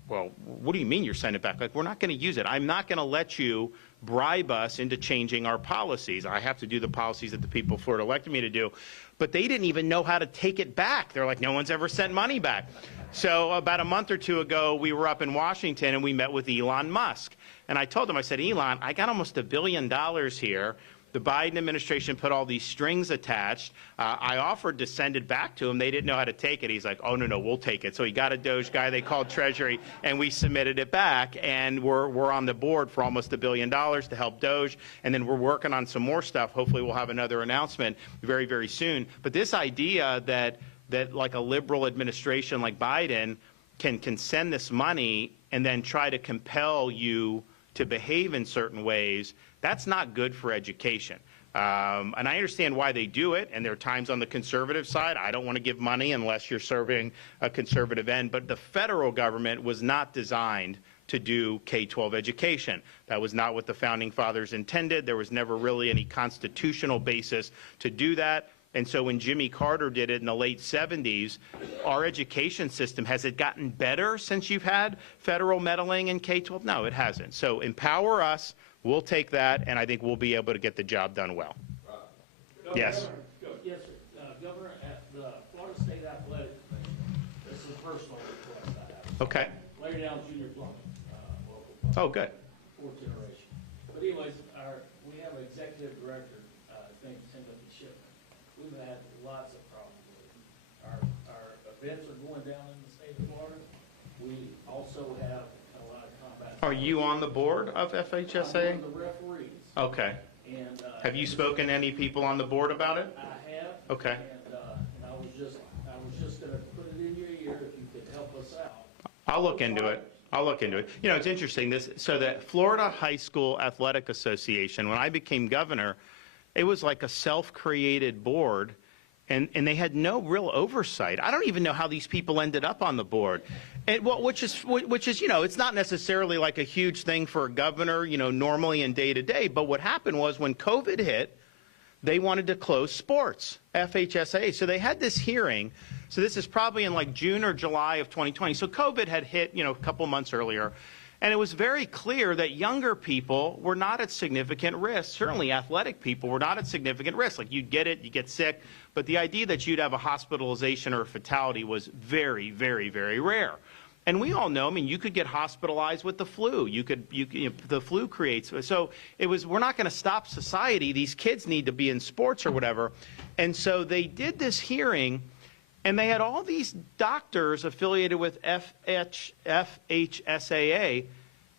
well, what do you mean you're sending it back? Like, we're not going to use it. I'm not going to let you bribe us into changing our policies. I have to do the policies that the people of Florida elected me to do. But they didn't even know how to take it back. They're like, no one's ever sent money back. So about a month or two ago, we were up in Washington and we met with Elon Musk. And I told him, I said, Elon, I got almost $1 billion here. The Biden administration put all these strings attached. I offered to send it back to him. They didn't know how to take it. He's like, oh, no, we'll take it. So he got a Doge guy they called Treasury, and we submitted it back. And we're on the board for almost $1 billion to help Doge. And then we're working on some more stuff. Hopefully we'll have another announcement very, very soon. But this idea that like a liberal administration like Biden can send this money and then try to compel you to behave in certain ways, that's not good for education. And I understand why they do it, and there are times on the conservative side, I don't want to give money unless you're serving a conservative end, but the federal government was not designed to do K-12 education. That was not what the Founding Fathers intended. There was never really any constitutional basis to do that. And so when Jimmy Carter did it in the late 70s, our education system, has it gotten better since you've had federal meddling in K-12? No, it hasn't. So empower us. We'll take that, and I think we'll be able to get the job done well. Yes. Yes, sir. Governor, at the Florida State Athletic Commission, this is a personal request I have. Okay. Later down junior plumbing. Oh, good. Fourth generation. But anyways, we have an executive director, his name is Timothy we've had lots of problems with it. Our events are going down in the state of Florida. We also have a lot of combat. Are you on the board of FHSA? I'm one of the referees. Okay. And, Have you spoken to any people on the board about it? I have. Okay. And I was just gonna put it in your ear if you could help us out. I'll look into it. I'll look into it. You know, it's interesting. So the Florida High School Athletic Association, when I became governor, it was like a self-created board, and they had no real oversight. I don't even know how these people ended up on the board. And which is, you know, it's not necessarily like a huge thing for a governor, you know, normally and day to day. But what happened was when COVID hit, they wanted to close sports, FHSA. So they had this hearing. So this is probably in like June or July of 2020. So COVID had hit, you know, a couple months earlier. And it was very clear that younger people were not at significant risk. Certainly athletic people were not at significant risk. Like you'd get it, you get sick. But the idea that you'd have a hospitalization or a fatality was very, very, very rare. And we all know, I mean, you could get hospitalized with the flu. The flu creates. So it was, we're not going to stop society. These kids need to be in sports or whatever. And so they did this hearing, and they had all these doctors affiliated with FHSAA,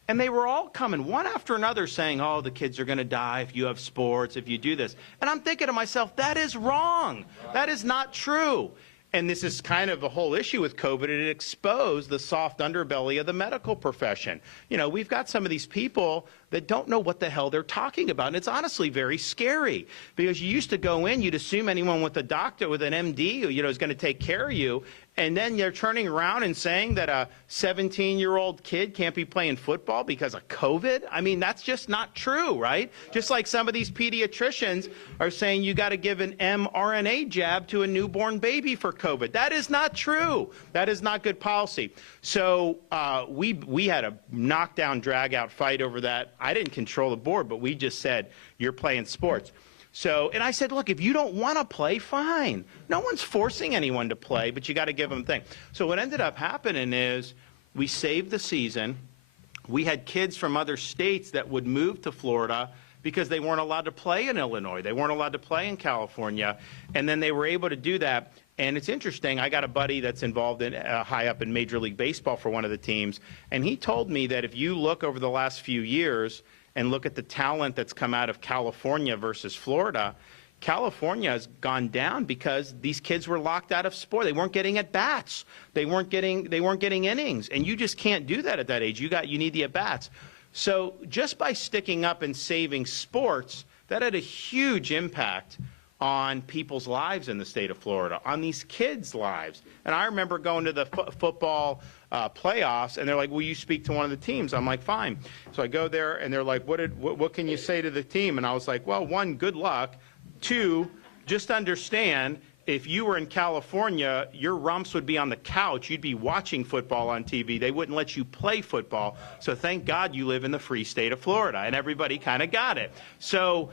and they were all coming one after another saying, oh, the kids are going to die if you have sports, if you do this. And I'm thinking to myself, that is wrong. That is not true. And this is kind of a whole issue with COVID. It exposed the soft underbelly of the medical profession. You know, we've got some of these people that don't know what the hell they're talking about. And it's honestly very scary because you used to go in, you'd assume anyone with a doctor, with an MD, you know, is going to take care of you. And then you're turning around and saying that a 17-year-old kid can't be playing football because of COVID? I mean, that's just not true, right? Just like some of these pediatricians are saying you got to give an mRNA jab to a newborn baby for COVID. That is not true. That is not good policy. So we had a knockdown, drag-out fight over that. I didn't control the board, but we just said, you're playing sports. So, and I said, look, if you don't want to play, fine. No one's forcing anyone to play, but you got to give them a thing. So what ended up happening is we saved the season. We had kids from other states that would move to Florida because they weren't allowed to play in Illinois. They weren't allowed to play in California. And then they were able to do that. And it's interesting, I got a buddy that's involved in high up in Major League Baseball for one of the teams, and he told me that if you look over the last few years and look at the talent that's come out of California versus Florida, California has gone down because these kids were locked out of sport. They weren't getting at bats. They weren't getting innings, and you just can't do that at that age. You need the at bats. So just by sticking up and saving sports, that had a huge impact on people's lives in the state of Florida, on these kids' lives. And I remember going to the football playoffs, and they're like, will you speak to one of the teams? I'm like, fine. So I go there, and they're like, what can you say to the team? And I was like, well, one, good luck. Two, just understand, if you were in California, your rumps would be on the couch. You'd be watching football on TV. They wouldn't let you play football. So thank God you live in the free state of Florida. And everybody kind of got it. So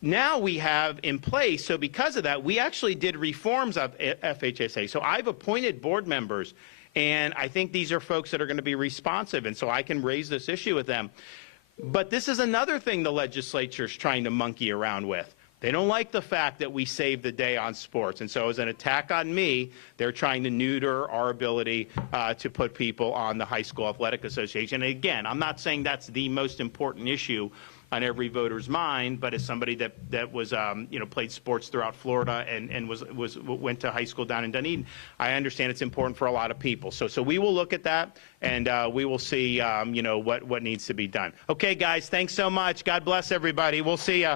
now we have in place, so because of that, we actually did reforms of FHSA. So I've appointed board members, and I think these are folks that are going to be responsive, and so I can raise this issue with them. But this is another thing the legislature is trying to monkey around with. They don't like the fact that we saved the day on sports, and so as an attack on me, they're trying to neuter our ability to put people on the High School Athletic Association. And again, I'm not saying that's the most important issue on every voter's mind, but as somebody that was played sports throughout Florida and went to high school down in Dunedin, I understand it's important for a lot of people. So we will look at that, and we will see what needs to be done. Okay, guys, thanks so much. God bless everybody. We'll see you.